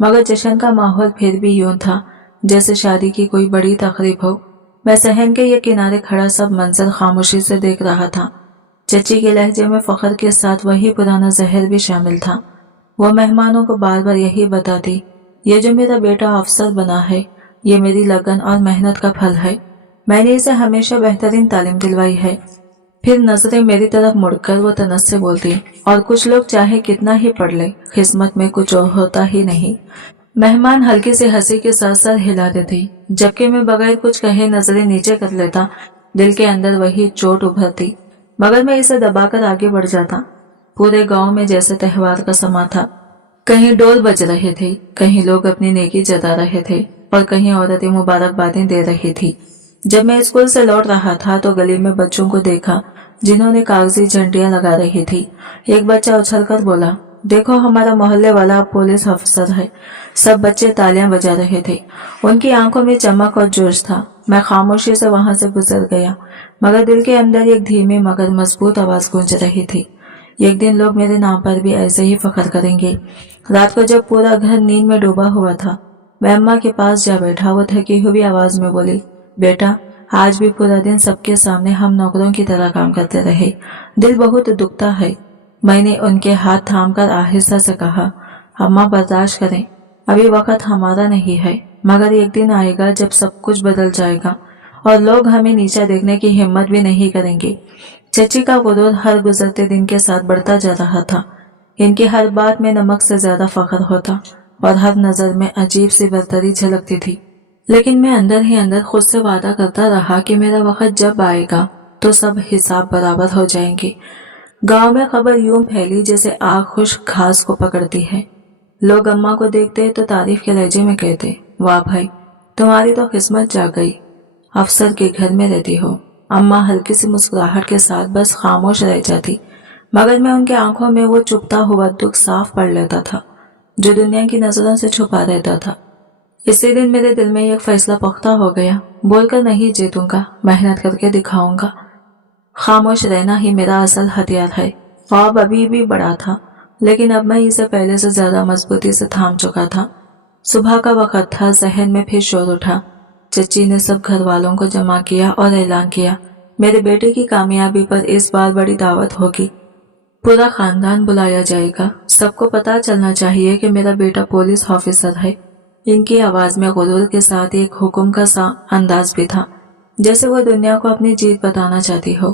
मगर जश्न का माहौल फिर भी यूं था जैसे शादी की कोई बड़ी तकरीब हो। मैं सहन के ये किनारे खड़ा सब मंजर खामोशी से देख रहा था। चच्ची के लहजे में फख्र के साथ वही पुराना जहर भी शामिल था। वो मेहमानों को बार बार यही बताती, ये जो मेरा बेटा अफसर बना है, ये मेरी लगन और मेहनत का फल है। मैंने इसे हमेशा बेहतरीन तालीम दिलवाई है। फिर नजरें मेरी तरफ मुड़कर वो तनस से बोलती, और कुछ लोग चाहे कितना ही पढ़ ले, किस्मत में कुछ और होता ही नहीं। मेहमान हल्की सी हंसी के साथ सर हिला देती, जबकि मैं बगैर कुछ कहे नजरें नीचे कर लेता। दिल के अंदर वही चोट उभरती, मगर मैं इसे दबाकर आगे बढ़ जाता। पूरे गांव में जैसे त्योहार का समा था। कहीं ढोल बज रहे थे, कहीं लोग अपनी नेकी जता रहे थे, और कहीं औरतें मुबारकबादें दे रही थी। जब मैं स्कूल से लौट रहा था तो गली में बच्चों को देखा जिन्होंने कागजी झंडियां लगा रही थी। एक बच्चा उछलकर बोला, देखो हमारा मोहल्ले वाला अब पुलिस अफसर है। सब बच्चे तालियां बजा रहे थे, उनकी आंखों में चमक और जोश था। मैं खामोशी से वहां से गुजर गया, मगर दिल के अंदर एक धीमी मगर मजबूत आवाज गूंज रही थी, एक दिन लोग मेरे नाम पर भी ऐसे ही फख्र करेंगे। रात को जब पूरा घर नींद में डूबा हुआ था, मैं अम्मा के पास जा बैठा। वो थकी हुई आवाज में बोली, बेटा आज भी पूरा दिन सबके सामने हम नौकरों की तरह काम करते रहे, दिल बहुत दुखता है। मैंने उनके हाथ थामकर आहिस्ता से कहा, अम्मा बर्दाश्त करें, अभी वक्त हमारा नहीं है, मगर एक दिन आएगा जब सब कुछ बदल जाएगा और लोग हमें नीचा देखने की हिम्मत भी नहीं करेंगे। चची का गुरूर हर गुजरते दिन के साथ बढ़ता जा रहा था। इनकी हर बात में नमक से ज्यादा फख्र होता और हर नजर में अजीब सी बरतरी झलकती थी। लेकिन मैं अंदर ही अंदर खुद से वादा करता रहा कि मेरा वक्त जब आएगा तो सब हिसाब बराबर हो जाएंगे। गांव में खबर यूं फैली जैसे आग खुश्क घास को पकड़ती है। लोग अम्मा को देखते तो तारीफ के लहजे में कहते, वाह भाई तुम्हारी तो किस्मत जाग गई, अफसर के घर में रहती हो। अम्मा हल्की सी मुस्कुराहट के साथ बस खामोश रह जाती, मगर मैं उनके आंखों में वो चुपता हुआ दुख साफ पढ़ लेता था जो दुनिया की नजरों से छुपा रहता था। इसी दिन मेरे दिल में एक फैसला पुख्ता हो गया, बोलकर नहीं जीतूंगा, मेहनत करके दिखाऊंगा। खामोश रहना ही मेरा असल हथियार है। ख्वाब अभी भी बड़ा था, लेकिन अब मैं इसे पहले से ज्यादा मजबूती से थाम चुका था। सुबह का वक्त था, जहन में फिर शोर उठा। चची ने सब घर वालों को जमा किया और ऐलान किया, मेरे बेटे की कामयाबी पर इस बार बड़ी दावत होगी, पूरा खानदान बुलाया जाएगा, सबको पता चलना चाहिए कि मेरा बेटा पुलिस ऑफिसर है। इनकी आवाज में गुरूर के साथ एक हुक्म का सा अंदाज भी था, जैसे वो दुनिया को अपनी जीत बताना चाहती हो।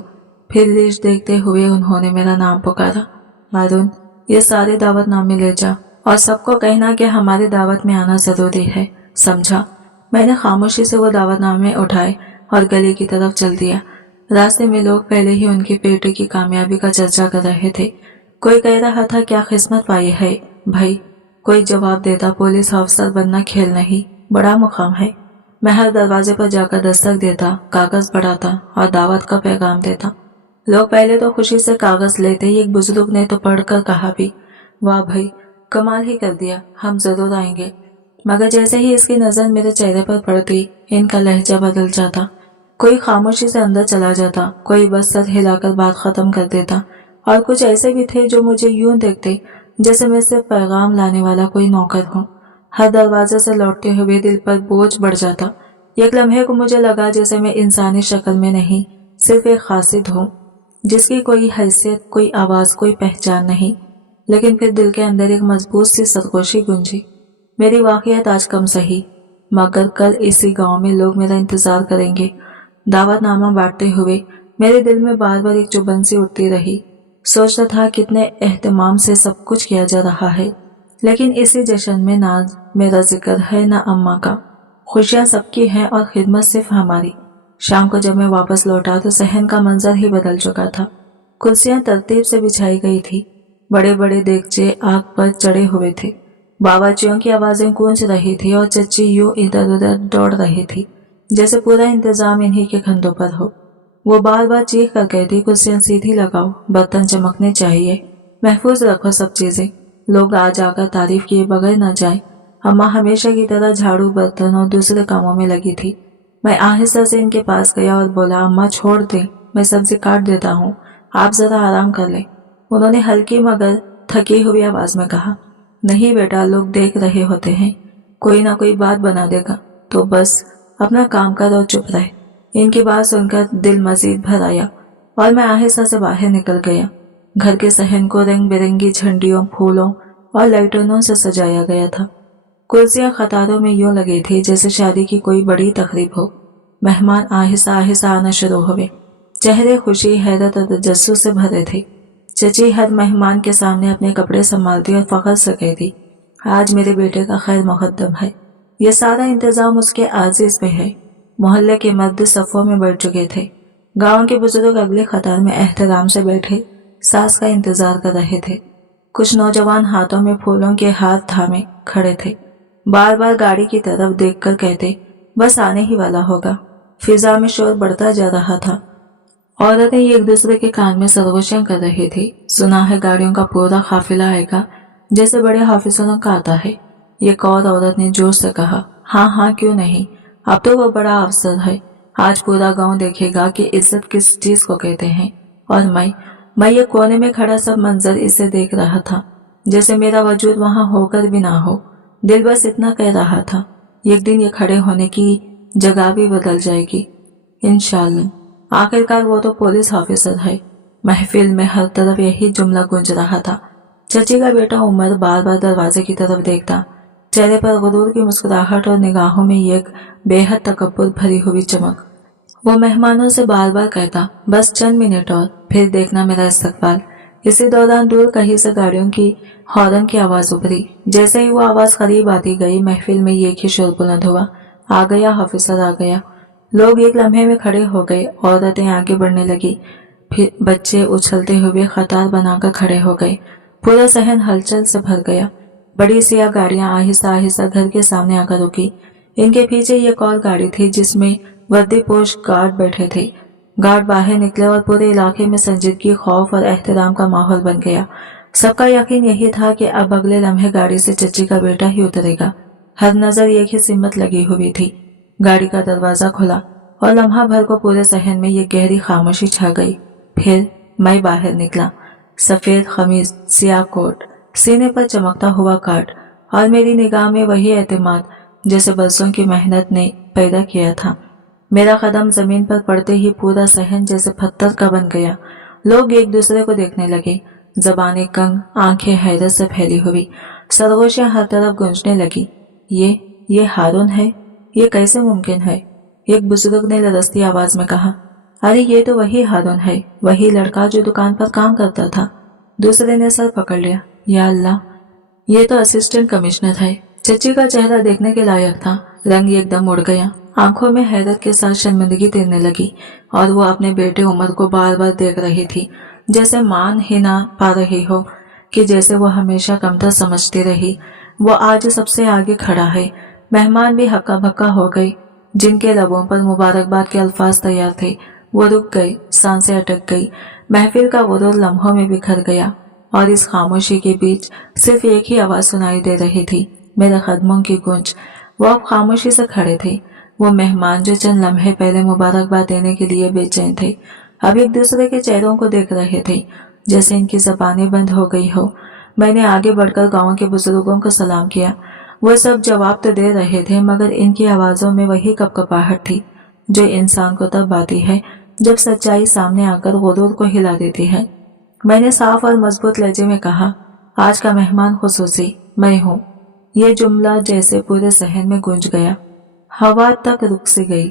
फिर लिस्ट देखते हुए उन्होंने मेरा नाम पुकारा, हारून ये सारे दावतनामे ले जा और सबको कहना कि हमारे दावत में आना जरूरी है, समझा। मैंने खामोशी से वो दावतनामे उठाए और गली की तरफ चल दिया। रास्ते में लोग पहले ही उनके बेटे की कामयाबी का चर्चा कर रहे थे। कोई कह रहा था क्या किस्मत पाई है भाई, कोई जवाब देता पुलिस अफसर बनना खेल नहीं, बड़ा मुकाम है। मैं हर दरवाजे पर जाकर दस्तक देता, कागज बढ़ाता और दावत का पैगाम देता। लोग पहले तो खुशी से कागज लेते ही, एक बुजुर्ग ने तो पढ़कर कहा भी, वाह भाई कमाल ही कर दिया, हम जरूर आएंगे। मगर जैसे ही इसकी नजर मेरे चेहरे पर पड़ती, इनका लहजा बदल जाता। कोई खामोशी से अंदर चला जाता, कोई बस सर हिलाकर बात खत्म कर देता, और कुछ ऐसे भी थे जो मुझे यूं देखते जैसे मैं सिर्फ पैगाम लाने वाला कोई नौकर हूँ। हर दरवाजे से लौटते हुए दिल पर बोझ बढ़ जाता। एक लम्हे को मुझे लगा जैसे मैं इंसानी शक्ल में नहीं, सिर्फ एक खासिद हूँ जिसकी कोई हैसियत, कोई आवाज, कोई पहचान नहीं। लेकिन फिर दिल के अंदर एक मजबूत सी सरगोशी गूंजी, मेरी वाकईत आज कम सही, मगर कल इसी गांव में लोग मेरा इंतजार करेंगे। दावतनामा बांटते हुए मेरे दिल में बार बार एक चुभन सी उठती रही। सोचता था कितने एहतमाम से सब कुछ किया जा रहा है, लेकिन इसी जश्न में ना मेरा जिक्र है ना अम्मा का। खुशियां सबकी हैं और खिदमत सिर्फ हमारी। शाम को जब मैं वापस लौटा तो सहन का मंजर ही बदल चुका था। कुर्सियां तरतीब से बिछाई गई थी, बड़े बड़े देगचे आग पर चढ़े हुए थे, बावर्चियों की आवाजें गूंज रही थी और चच्ची यूं इधर उधर दौड़ रही थी जैसे पूरा इंतजाम इन्हीं के कंधों पर हो। वो बार बार चीख कर कहती, कुर्सियां सीधी लगाओ, बर्तन चमकने चाहिए, महफूज रखो सब चीजें, लोग आज आकर तारीफ किए बगैर न जाए। अम्मा हमेशा की तरह झाड़ू, बर्तन और दूसरे कामों में लगी थी। मैं आहिस्ता से इनके पास गया और बोला, अम्मा छोड़ दे, मैं सब्जी काट देता हूँ, आप जरा आराम कर ले। उन्होंने हल्की मगर थकी हुई आवाज में कहा, नहीं बेटा, लोग देख रहे होते हैं, कोई ना कोई बात बना देगा, तो बस अपना काम कर और चुप रहे। इनकी बात सुनकर दिल मजीद भर आया और मैं आहिस्ता से बाहर निकल गया। घर के सहन को रंग बिरंगी झंडियों, फूलों और लाइटों से सजाया गया था। कुर्सियां कतारों में यूं लगी थी जैसे शादी की कोई बड़ी तकरीब हो। मेहमान आहिस्ता आहिस्ता आना शुरू हुए। चेहरे खुशी, हैरत और तजस्सुस से भरे थे। चची हर मेहमान के सामने अपने कपड़े संभालती और फख्र से कहती, आज मेरे बेटे का खैर मुकद्दम है। ये सारा इंतजाम उसके आजीज पे है। मोहल्ले के मर्द सफ़ों में बढ़ चुके थे। गांव के बुजुर्ग अगले कतार में एहतराम से बैठे सास का इंतजार कर रहे थे। कुछ नौजवान हाथों में फूलों के हाथ थामे खड़े थे। बार बार गाड़ी की तरफ देखकर कहते, बस आने ही वाला होगा। फिजा में शोर बढ़ता जा रहा था। औरतें एक दूसरे के कान में सरगोशियां कर रही थी। सुना है गाड़ियों का पूरा काफिला आएगा, जैसे बड़े हाफिजों का आता है। एक और औरत ने जोर से कहा, हाँ हाँ क्यों नहीं, अब तो वो बड़ा अवसर है। आज पूरा गांव देखेगा कि इज्जत किस चीज को कहते हैं। और मैं ये कोने में खड़ा सब मंजर इसे देख रहा था, जैसे मेरा वजूद वहां होकर भी ना हो। दिल बस इतना कह रहा था, एक दिन ये खड़े होने की जगह भी बदल जाएगी इंशाअल्लाह। आखिरकार वो तो पुलिस ऑफिसर है। महफिल में हर तरफ यही जुमला गूंज रहा था। चची का बेटा उमर बार बार दरवाजे की तरफ देखता, चेहरे पर गुरूर की मुस्कुराहट और निगाहों में एक बेहद तकब्बुर भरी हुई चमक। वो मेहमानों से बार बार कहता, बस चंद मिनट और फिर देखना मेरा इस्तकबाल। इसी दौरान दूर कहीं से गाड़ियों की हॉर्न की आवाज उभरी। जैसे ही वो आवाज करीब आती गई, महफिल में एक ही शोर बुलंद हुआ, आ गया ऑफिसर आ गया। लोग एक लम्हे में खड़े हो गए। औरतें आगे बढ़ने लगी, फिर बच्चे उछलते हुए कतार बनाकर खड़े हो गए। पूरा सहन हलचल से भर गया। बड़ी सिया गाड़ियां आहिस्ता आहिस्ता घर के सामने आकर रुकी। इनके पीछे एक और गाड़ी थी जिसमें वर्दीपोश गार्ड बैठे थे। गार्ड बाहर निकले और पूरे इलाके में संजीदगी, खौफ और एहतराम का माहौल बन गया। सबका यकीन यही था कि अब अगले लम्हे गाड़ी से चची का बेटा ही उतरेगा। हर नजर एक ही सिमत लगी हुई थी। गाड़ी का दरवाजा खुला और लम्हा भर को पूरे सहन में ये गहरी खामोशी छा गई। फिर मैं बाहर निकला। सफेद खमीज, सियाह कोट, सीने पर चमकता हुआ काट और मेरी निगाह में वही एतमाद जैसे बरसों की मेहनत ने पैदा किया था। मेरा कदम जमीन पर पड़ते ही पूरा सहन जैसे पत्थर का बन गया। लोग एक दूसरे को देखने लगे, जबानें कंग, आंखें हैरत से फैली हुई। सरगोशियां हर तरफ गूंजने लगी। ये हारून है? ये कैसे मुमकिन है? एक बुजुर्ग ने लरसती आवाज में कहा, अरे ये तो वही हारून है, वही लड़का जो दुकान पर काम करता था। दूसरे ने सर पकड़ लिया, या अल्लाह, ये तो असिस्टेंट कमिश्नर है। चची का चेहरा देखने के लायक था। रंग एकदम उड़ गया। आंखों में हैरत के साथ शर्मिंदगी तैरने लगी और वो अपने बेटे उमर को बार बार देख रही थी, जैसे मान ही ना पा रही हो कि जैसे वो हमेशा कमतर समझती रही, वो आज सबसे आगे खड़ा है। मेहमान भी हक्का बक्का हो गए। जिनके लबों पर मुबारकबाद के अल्फाज तैयार थे वो रुक गए, सांसें अटक गई। महफिल का गुरूर लम्हों में बिखर गया और इस खामोशी के बीच सिर्फ एक ही आवाज सुनाई दे रही थी, मेरे कदमों की गूंज। वो अब खामोशी से खड़े थे। वो मेहमान जो चंद लम्हे पहले मुबारकबाद देने के लिए बेचैन थे, अब एक दूसरे के चेहरों को देख रहे थे, जैसे इनकी जबानें बंद हो गई हो। मैंने आगे बढ़कर गांव के बुजुर्गों को सलाम किया। वो सब जवाब तो दे रहे थे, मगर इनकी आवाजों में वही कपकपाहट थी जो इंसान को तब आती है जब सच्चाई सामने आकर गुरूर को हिला देती है। मैंने साफ और मजबूत लहजे में कहा, आज का मेहमान खुसूसी मैं हूँ। ये जुमला जैसे पूरे सहन में गूंज गया। हवा तक रुक सी गई।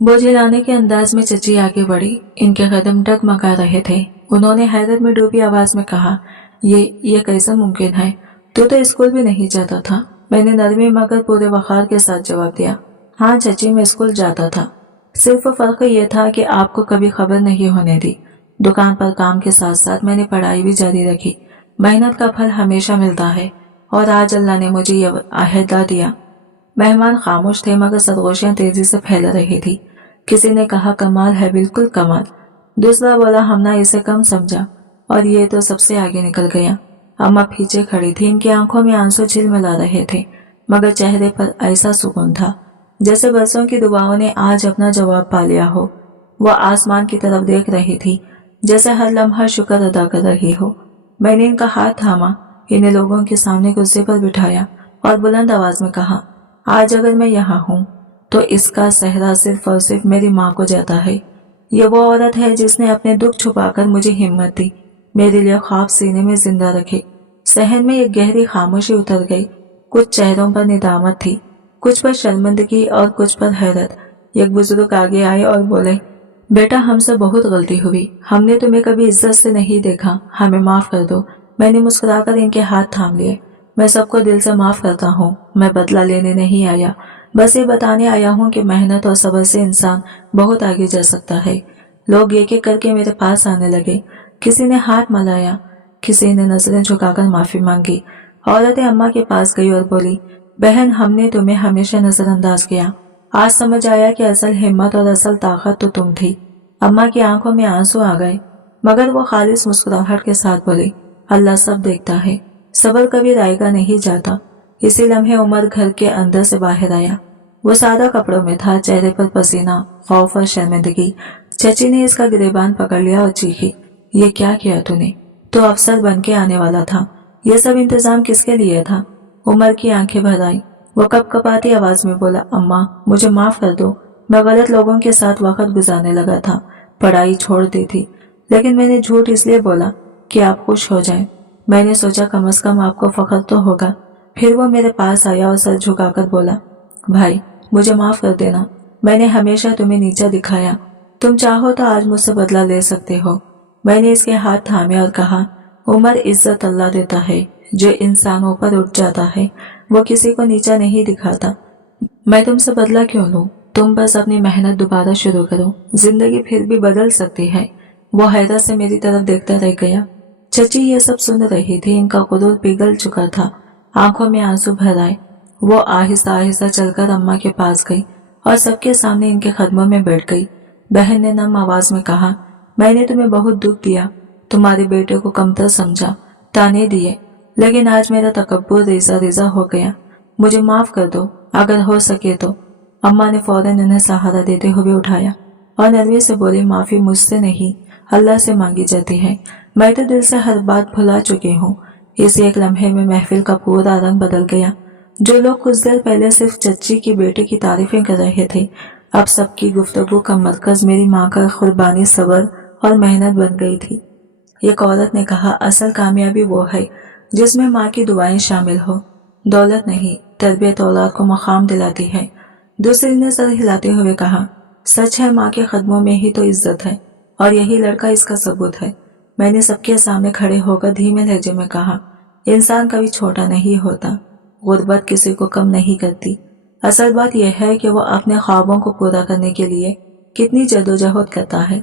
बोझ हिलाने के अंदाज में चची आगे बढ़ी। इनके कदम डगमगा रहे थे। उन्होंने हैरत में डूबी आवाज में कहा, ये कैसा मुमकिन है? तू तो स्कूल भी नहीं जाता था। मैंने नरमी मगर पूरे वखार के साथ जवाब दिया, हाँ चची, मैं स्कूल जाता था। सिर्फ फर्क ये था कि आपको कभी खबर नहीं होने दी। दुकान पर काम के साथ साथ मैंने पढ़ाई भी जारी रखी। मेहनत का फल हमेशा मिलता है और आज अल्लाह ने मुझे ये अहदा दिया। मेहमान खामोश थे मगर सरगोशियां तेजी से फैल रही थी। किसी ने कहा, कमाल है, बिल्कुल कमाल। दूसरा बोला, हमने इसे कम समझा। और ये तो सबसे आगे निकल गया। अम्मा पीछे खड़ी थी। इनकी आंखों में आंसू झिलमिला रहे थे, मगर चेहरे पर ऐसा सुकून था जैसे बरसों की दुआओं ने आज अपना जवाब पा लिया हो। वह आसमान की तरफ देख रही थी, जैसे हर लम्हा शुक्र अदा कर रही हो। मैंने इनका हाथ थामा, इन्हें लोगों के सामने कुर्सी पर बिठाया और बुलंद आवाज में कहा, आज अगर मैं यहाँ हूँ तो इसका सहरा सिर्फ और सिर्फ मेरी माँ को जाता है। ये वो औरत है जिसने अपने दुख छुपाकर मुझे हिम्मत दी, मेरे लिए ख्वाब सीने में जिंदा रखे। सहन में एक गहरी खामोशी उतर गई। कुछ चेहरों पर निदामत थी, कुछ पर शर्मिंदगी और कुछ पर हैरत। एक बुजुर्ग आगे आए और बोले, बेटा हमसे बहुत गलती हुई, हमने तुम्हें कभी इज्जत से नहीं देखा, हमें माफ कर दो। मैंने मुस्कुराकर इनके हाथ थाम लिए। मैं सबको दिल से माफ करता हूँ, मैं बदला लेने नहीं आया, बस ये बताने आया हूँ कि मेहनत और सब्र से इंसान बहुत आगे जा सकता है। लोग एक एक करके मेरे पास आने लगे, किसी ने हाथ मिलाया, किसी ने नजरें झुकाकर माफी मांगी। औरतें अम्मा के पास गई और बोली, बहन हमने तुम्हें हमेशा नजरअंदाज किया, आज समझ आया कि असल हिम्मत और असल ताकत तो तुम थी। अम्मा की आंखों में आंसू आ गए, मगर वो खालिस मुस्कुराहट के साथ बोली, अल्लाह सब देखता है, सब्र कभी रायगा नहीं जाता। इसी लम्हे उमर घर के अंदर से बाहर आया। वो सादा कपड़ों में था, चेहरे पर पसीना, खौफ और शर्मिंदगी। चची ने इसका गिरेबान पकड़ लिया और चीखी, ये क्या किया तूने? तो अफसर बन के आने वाला था, ये सब इंतजाम किसके लिए था? उमर की आंखें भर आई। वो कपकपाती आवाज में बोला, अम्मा मुझे माफ कर दो, मैं गलत लोगों के साथ वक्त गुजारने लगा था, पढ़ाई छोड़ दी थी, लेकिन मैंने झूठ इसलिए बोला कि आप खुश हो जाएं। मैंने सोचा कम से कम आपको फख्र तो होगा। फिर वो मेरे पास आया और सर झुकाकर बोला, भाई मुझे माफ कर देना, मैंने हमेशा तुम्हें नीचा दिखाया, तुम चाहो तो आज मुझसे बदला ले सकते हो। मैंने इसके हाथ थामे और कहा, उमर इज्जत अल्लाह देता है, जो इंसान ऊपर उठ जाता है वो किसी को नीचा नहीं दिखाता। मैं तुमसे बदला क्यों लूं? तुम बस अपनी मेहनत दोबारा शुरू करो, जिंदगी फिर भी बदल सकती है। वो हैरत से मेरी तरफ देखता रह गया। चची ये सब सुन रही थी, इनका गुरूर पिघल चुका था, आंखों में आंसू भर आए। वो आहिस्ता आहिस्ता चलकर अम्मा के पास गई और सबके सामने इनके कदमों में बैठ गई। बहन ने नम आवाज में कहा, मैंने तुम्हें बहुत दुख दिया, तुम्हारे बेटे को कमतर समझा, ताने दिए, लेकिन आज मेरा तकब्बुर रेजा रेजा हो गया, मुझे माफ कर दो अगर हो सके तो। अम्मा ने फौरन इन्हें सहारा देते हुए उठाया और नरमी से बोली, माफी मुझसे नहीं अल्लाह से मांगी जाती है, मैं तो दिल से हर बात भुला चुकी हूँ। इस एक लम्हे में महफिल का पूरा रंग बदल गया। जो लोग कुछ देर पहले सिर्फ चच्ची की बेटे की तारीफें कर रहे थे, अब सबकी गुफ्तगू का मरकज मेरी माँ का कुर्बानी, सब्र और मेहनत बन गई थी। एक औरत ने कहा, असल कामयाबी वो है जिसमें माँ की दुआएं शामिल हो, दौलत नहीं, तरबियत औलाद को मकाम दिलाती है। दूसरी ने सर हिलाते हुए कहा, सच है, माँ के कदमों में ही तो इज्जत है और यही लड़का इसका सबूत है। मैंने सबके सामने खड़े होकर धीमे लहजे में कहा, इंसान कभी छोटा नहीं होता, गुर्बत किसी को कम नहीं करती। असल बात यह है कि वो अपने ख्वाबों को पूरा करने के लिए कितनी जदोजहद करता है।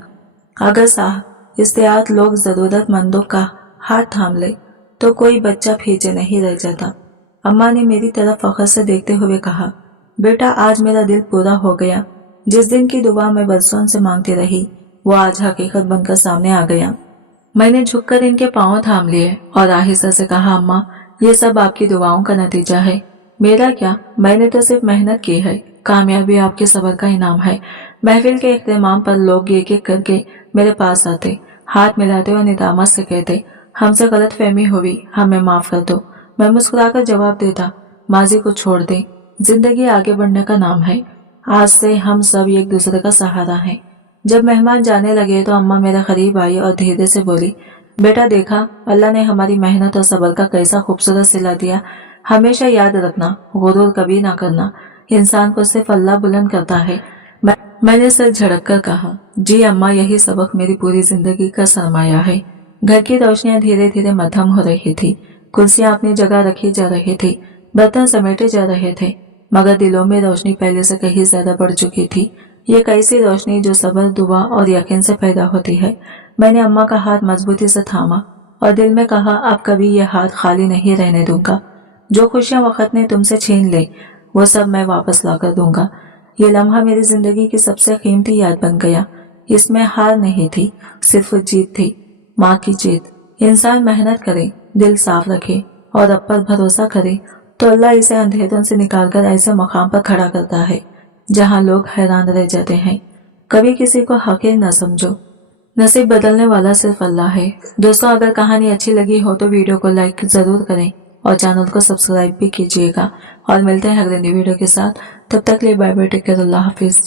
अगर साह इस्तेआत लोग जरूरतमंदों का हाथ थाम ले तो कोई बच्चा पीछे नहीं रह जाता। अम्मा ने मेरी तरफ फख्र से देखते हुए कहा, बेटा आज मेरा दिल पूरा हो गया, जिस दिन की दुआ मैं बरसों से मांगती रही वो आज हकीकत बनकर सामने आ गया। मैंने झुककर इनके पांव थाम लिए और आहिस्ता से कहा, अम्मा ये सब आपकी दुआओं का नतीजा है, मेरा क्या, मैंने तो सिर्फ मेहनत की है, कामयाबी आपके सब्र का इनाम है। महफिल के इख्तिताम पर लोग एक एक करके मेरे पास आते, हाथ मिलाते और निदामत से कहते, हमसे गलत फहमी हुई, हमें माफ कर दो। मैं मुस्कुराकर जवाब देता, माजी को छोड़ दे, जिंदगी आगे बढ़ने का नाम है, आज से हम सब एक दूसरे का सहारा हैं। जब मेहमान जाने लगे तो अम्मा मेरे करीब आई और धीरे से बोली, बेटा देखा, अल्लाह ने हमारी मेहनत और सब्र का कैसा खूबसूरत सिला दिया। हमेशा याद रखना, गुरूर कभी ना करना, इंसान को सिर्फ अल्लाह बुलंद करता है। मैंने सर झड़क कर कहा, जी अम्मा, यही सबक मेरी पूरी जिंदगी का सरमाया है। घर की रोशनियां धीरे धीरे मध्यम हो रही थी, कुर्सियां अपनी जगह रखी जा रही थी, बर्तन समेटे जा रहे थे, मगर दिलों में रोशनी पहले से कहीं ज्यादा बढ़ चुकी थी। ये कैसी रोशनी जो सब्र, दुआ और यकीन से पैदा होती है। मैंने अम्मा का हाथ मजबूती से थामा और दिल में कहा, अब कभी ये हाथ खाली नहीं रहने दूंगा। जो खुशियां वक्त ने तुमसे छीन ले वो सब मैं वापस ला कर दूंगा। ये लम्हा मेरी जिंदगी की सबसे कीमती याद बन गया। इसमें हार नहीं थी, सिर्फ जीत थी, माँ की जीत। इंसान मेहनत करे, दिल साफ रखे और अब पर भरोसा करे तो अल्लाह इसे अंधेरों से निकालकर ऐसे मकाम पर खड़ा करता है जहाँ लोग हैरान रह जाते हैं। कभी किसी को हकीर न समझो, नसीब बदलने वाला सिर्फ अल्लाह है। दोस्तों, अगर कहानी अच्छी लगी हो तो वीडियो को लाइक जरूर करें और चैनल को सब्सक्राइब भी कीजिएगा और मिलते हैं अगले वीडियो के साथ। तब तक के लिए बाय बाय, टेक केयर, अल्लाह हाफिज।